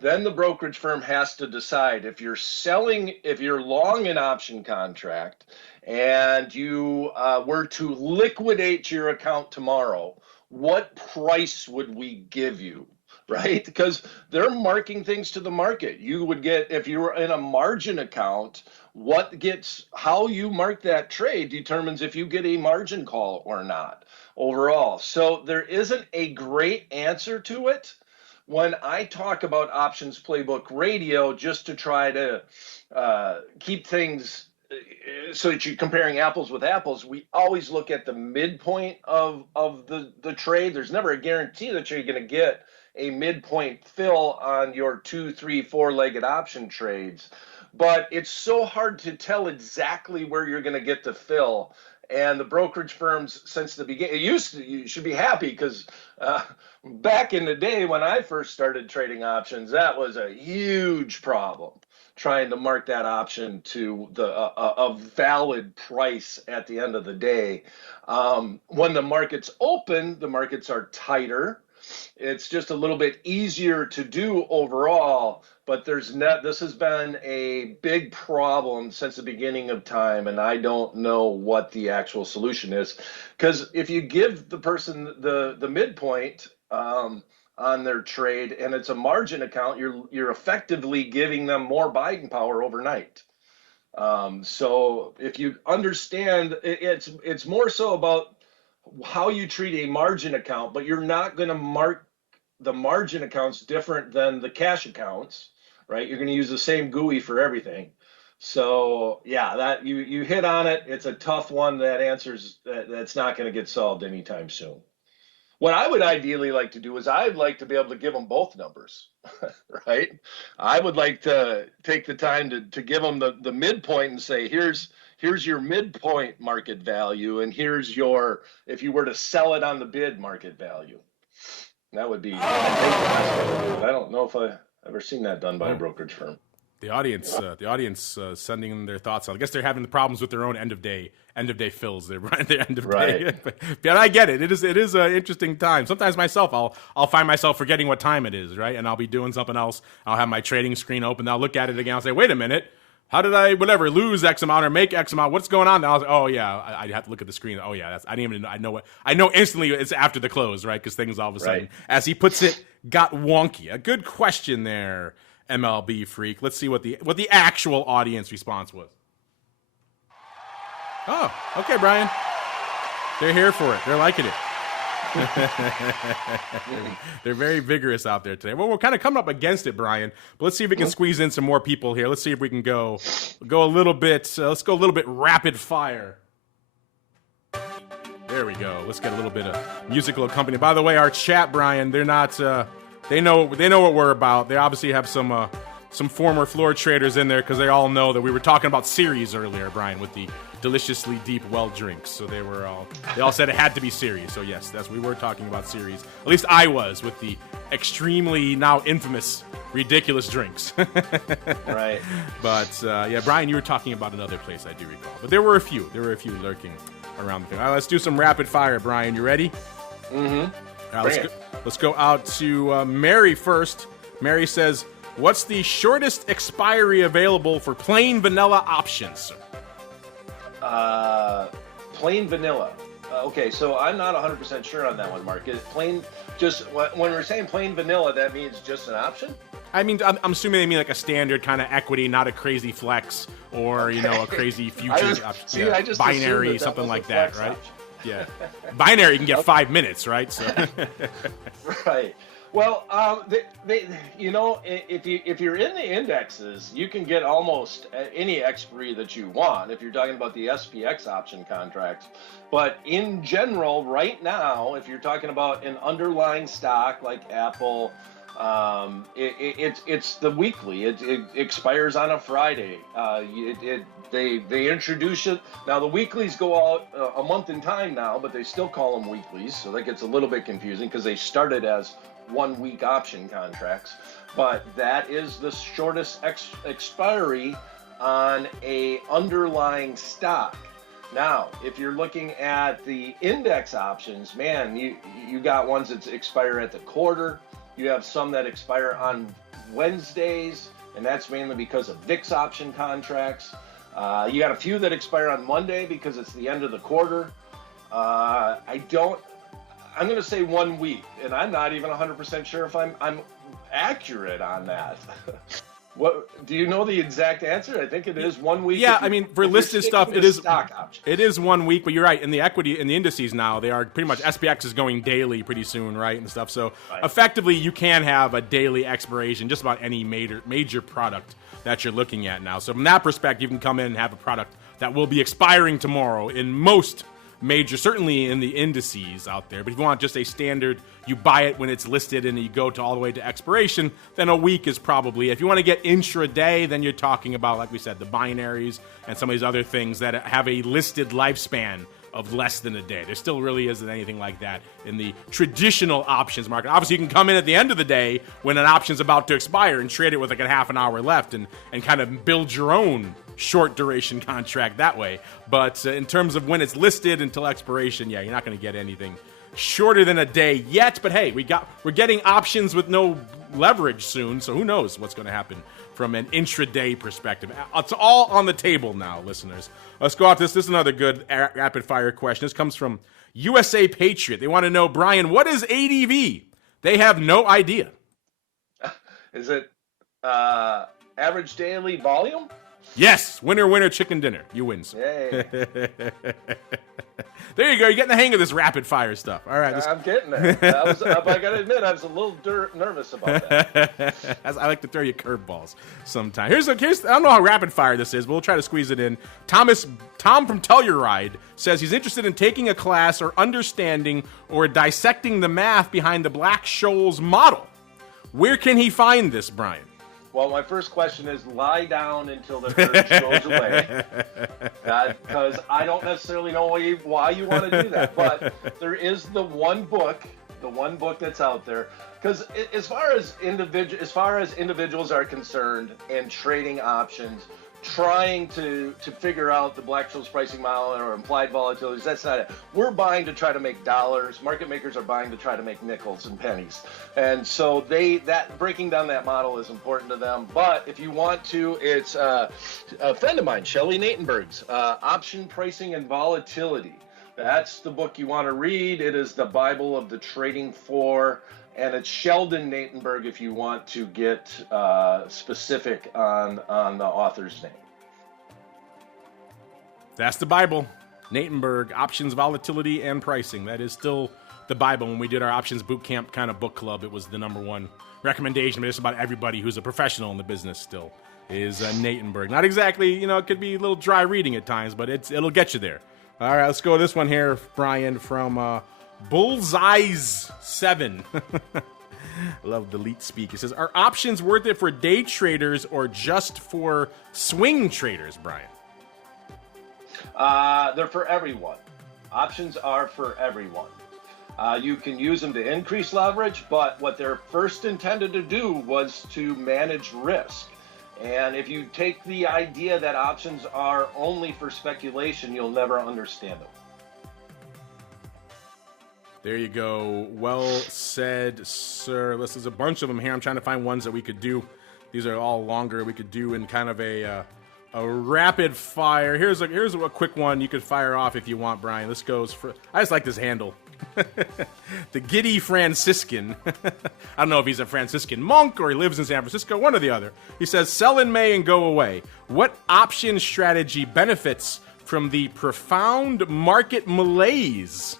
Then the brokerage firm has to decide if you're long an option contract and you were to liquidate your account tomorrow, what price would we give you? Right? Because they're marking things to the market. You would get, if you were in a margin account, how you mark that trade determines if you get a margin call or not overall. So there isn't a great answer to it. When I talk about Options Playbook Radio, just to try to keep things so that you're comparing apples with apples, we always look at the midpoint of the trade. There's never a guarantee that you're going to get a midpoint fill on your 2, 3, 4-legged option trades. But it's so hard to tell exactly where you're going to get the fill. And the brokerage firms, since the beginning, you should be happy, because back in the day when I first started trading options, that was a huge problem, trying to mark that option to a valid price at the end of the day. When the markets open, the markets are tighter. It's just a little bit easier to do overall, but this has been a big problem since the beginning of time, and I don't know what the actual solution is. Because if you give the person the midpoint on their trade and it's a margin account, you're effectively giving them more buying power overnight. So if you understand, it's more so about how you treat a margin account, but you're not going to mark the margin accounts different than the cash accounts, right? You're going to use the same GUI for everything. So yeah, that you hit on it. It's a tough one. That's not going to get solved anytime soon. What I would ideally like to do is I'd like to be able to give them both numbers, right? I would like to take the time to give them the midpoint and say, here's your midpoint market value, and here's your, if you were to sell it on the bid, market value. That would be, I don't know if I've ever seen that done by a brokerage firm. The audience sending their thoughts on. I guess they're having the problems with their own end of day fills. They're running their end of day. But I get it. It is an interesting time. Sometimes myself, I'll find myself forgetting what time it is, right? And I'll be doing something else. I'll have my trading screen open. I'll look at it again. I'll say, wait a minute. How did I lose X amount or make X amount? What's going on? And I was like, oh yeah, I have to look at the screen. Oh yeah, I didn't even I know instantly it's after the close, right? Because things all of a sudden, as he puts it, got wonky. A good question there, MLB freak. Let's see what the actual audience response was. Oh, okay, Brian. They're here for it. They're liking it. They're very vigorous out there today. Well, we're kind of coming up against it, Brian. But let's see if we can squeeze in some more people here. Let's see if we can go a little bit. Let's go a little bit rapid fire. There we go. Let's get a little bit of musical accompaniment. By the way, our chat, Brian, they're not. They know what we're about. They obviously have some former floor traders in there because they all know that we were talking about series earlier, Brian, with the deliciously deep well drinks. So they all said it had to be series. So yes, we were talking about series. At least I was, with the extremely now infamous ridiculous drinks. Right. But yeah, Brian, you were talking about another place, I do recall. But there were a few lurking around the thing. All right, let's do some rapid fire, Brian. You ready? Mm-hmm. All right, let's go out to Mary first. Mary says, what's the shortest expiry available for plain vanilla options, sir? Plain vanilla. Okay, so I'm not 100% sure on that one, Mark. Is plain, just when we're saying plain vanilla, that means just an option? I mean, I'm assuming they mean like a standard kind of equity, not a crazy flex or, a crazy future binary, something like that, right? Option. Yeah. Binary, you can get 5 minutes, right? So. Right. Well, if you're in the indexes, you can get almost any expiry that you want if you're talking about the SPX option contracts. But in general, right now, if you're talking about an underlying stock like Apple, it's the weekly. It expires on a Friday. They introduce it. Now the weeklies go out a month in time now, but they still call them weeklies, so that gets a little bit confusing because they started as 1 week option contracts. But that is the shortest expiry on a underlying stock. Now, if you're looking at the index options, man, you got ones that expire at the quarter. You have some that expire on Wednesdays, and that's mainly because of VIX option contracts. You got a few that expire on Monday because it's the end of the quarter. I'm going to say 1 week, and I'm not even 100% sure if I'm accurate on that. What do you know the exact answer? I think it is 1 week. Yeah, I mean, for listed stuff, it is stock options. It is 1 week, but you're right. In the equity, in the indices now, they are pretty much, SPX is going daily pretty soon, right, and stuff. So effectively, you can have a daily expiration just about any major product that you're looking at now. So from that perspective, you can come in and have a product that will be expiring tomorrow in most major, certainly in the indices out there. But if you want just a standard, you buy it when it's listed and you go to all the way to expiration, then a week is probably, if you want to get intraday, then you're talking about, like we said, the binaries and some of these other things that have a listed lifespan of less than a day. There still really isn't anything like that in the traditional options market. Obviously, you can come in at the end of the day when an option's about to expire and trade it with like a half an hour left and kind of build your own short duration contract that way. But in terms of when it's listed until expiration, yeah, you're not going to get anything shorter than a day yet. But hey, we're getting options with no leverage soon, so who knows what's going to happen from an intraday perspective. It's all on the table now, listeners. Let's go out this. This is another good rapid fire question. This comes from USA Patriot. They want to know, Brian, what is ADV? They have no idea. Is it average daily volume? Yes, winner, winner, chicken dinner. You win, sir. Yay. There you go. You're getting the hang of this rapid fire stuff. All right. I'm getting there. I got to admit, I was a little nervous about that. I like to throw you curveballs sometimes. Here's I don't know how rapid fire this is, but we'll try to squeeze it in. Tom from Telluride says he's interested in taking a class or understanding or dissecting the math behind the Black-Scholes model. Where can he find this, Brian? Well, my first question is lie down until the urge goes away. Because I don't necessarily know why you want to do that. But there is the one book that's out there. Because as far as individuals are concerned and trading options, trying to figure out the Black-Scholes pricing model or implied volatilities, that's not it. We're buying to try to make dollars. Market makers are buying to try to make nickels and pennies. And so breaking down that model is important to them. But if you want to, it's a friend of mine, Shelley Natenberg's Option Pricing and Volatility. That's the book you want to read. It is the Bible of the trading floor. And it's Sheldon Natenberg if you want to get specific on the author's name. That's the Bible. Natenberg, Options, Volatility, and Pricing. That is still the Bible. When we did our Options Boot Camp kind of book club, it was the number one recommendation. But just about everybody who's a professional in the business still is Natenberg. Not exactly, it could be a little dry reading at times, but it'll get you there. All right, let's go with this one here, Brian, from Bullseyes 7. Love the elite speak. It says, are options worth it for day traders or just for swing traders, Brian? They're for everyone. Options are for everyone. You can use them to increase leverage, but what they're first intended to do was to manage risk. And if you take the idea that options are only for speculation, you'll never understand them. There you go. Well said, sir. There's a bunch of them here. I'm trying to find ones that we could do. These are all longer. We could do in kind of a rapid fire. Here's a quick one you could fire off if you want, Brian. This goes for. I just like this handle. The Giddy Franciscan. I don't know if he's a Franciscan monk or he lives in San Francisco, one or the other. He says, sell in May and go away. What option strategy benefits from the profound market malaise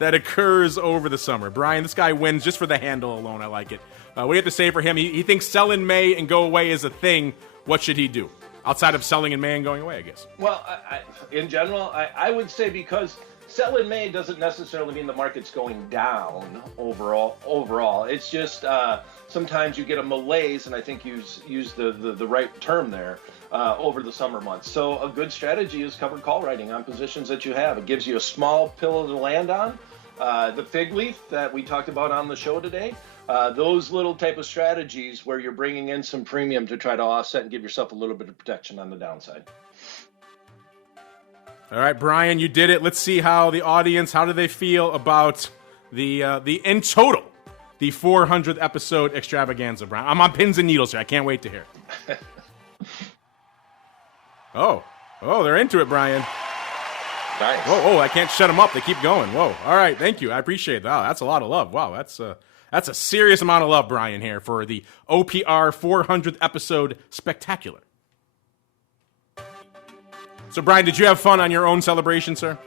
that occurs over the summer? Brian, this guy wins just for the handle alone. I like it. What do you have to say for him? He thinks sell in May and go away is a thing. What should he do? Outside of selling in May and going away, I guess. Well, in general, I would say because sell in May doesn't necessarily mean the market's going down overall. It's just sometimes you get a malaise, and I think you use the right term there, over the summer months. So a good strategy is covered call writing on positions that you have. It gives you a small pillow to land on. The fig leaf that we talked about on the show today, those little type of strategies where you're bringing in some premium to try to offset and give yourself a little bit of protection on the downside. All right, Brian, you did it. Let's see how the audience, how do they feel about the in total, the 400th episode extravaganza, Brian? I'm on pins and needles here. I can't wait to hear. Oh, they're into it, Brian. Nice. Oh, I can't shut them up. They keep going. Whoa. All right, thank you. I appreciate that. Wow, that's a lot of love. Wow, that's a serious amount of love, Brian, here for the OPR 400th episode spectacular. So, Brian, did you have fun on your own celebration, sir?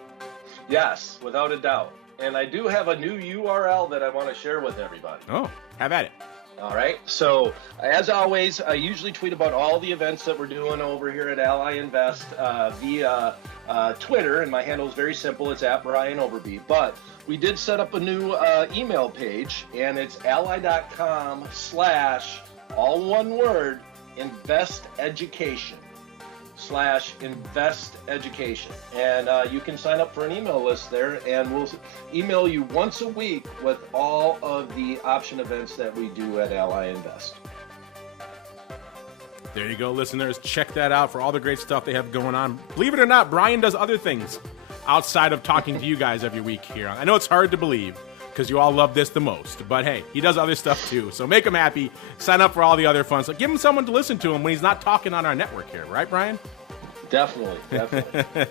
Yes, without a doubt. And I do have a new URL that I want to share with everybody. Oh, have at it. All right. So, as always, I usually tweet about all the events that we're doing over here at Ally Invest via Twitter, and my handle is very simple. It's @BrianOverby. But we did set up a new email page, and it's ally.com/ all one word, investeducation. /investeducation. And you can sign up for an email list there, and we'll email you once a week with all of the option events that we do at Ally Invest. There you go, listeners. Check that out for all the great stuff they have going on. Believe it or not, Brian does other things outside of talking to you guys every week here. I know it's hard to believe because you all love this the most, but hey, he does other stuff too. So make him happy. Sign up for all the other fun stuff. Give him someone to listen to him when he's not talking on our network here. Right, Brian? Definitely.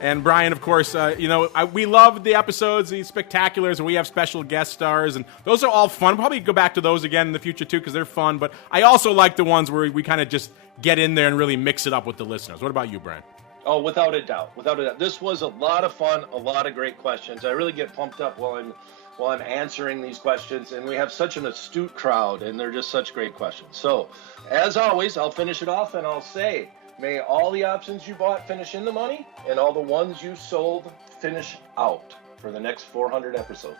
And Brian, of course, we love the episodes, these spectaculars, and we have special guest stars, and those are all fun. Probably go back to those again in the future too, because they're fun. But I also like the ones where we kind of just get in there and really mix it up with the listeners. What about you, Brian? Oh, without a doubt. This was a lot of fun, a lot of great questions. I really get pumped up while I'm answering these questions, and we have such an astute crowd, and they're just such great questions. So, as always, I'll finish it off, and I'll say, may all the options you bought finish in the money, and all the ones you sold finish out for the next 400 episodes.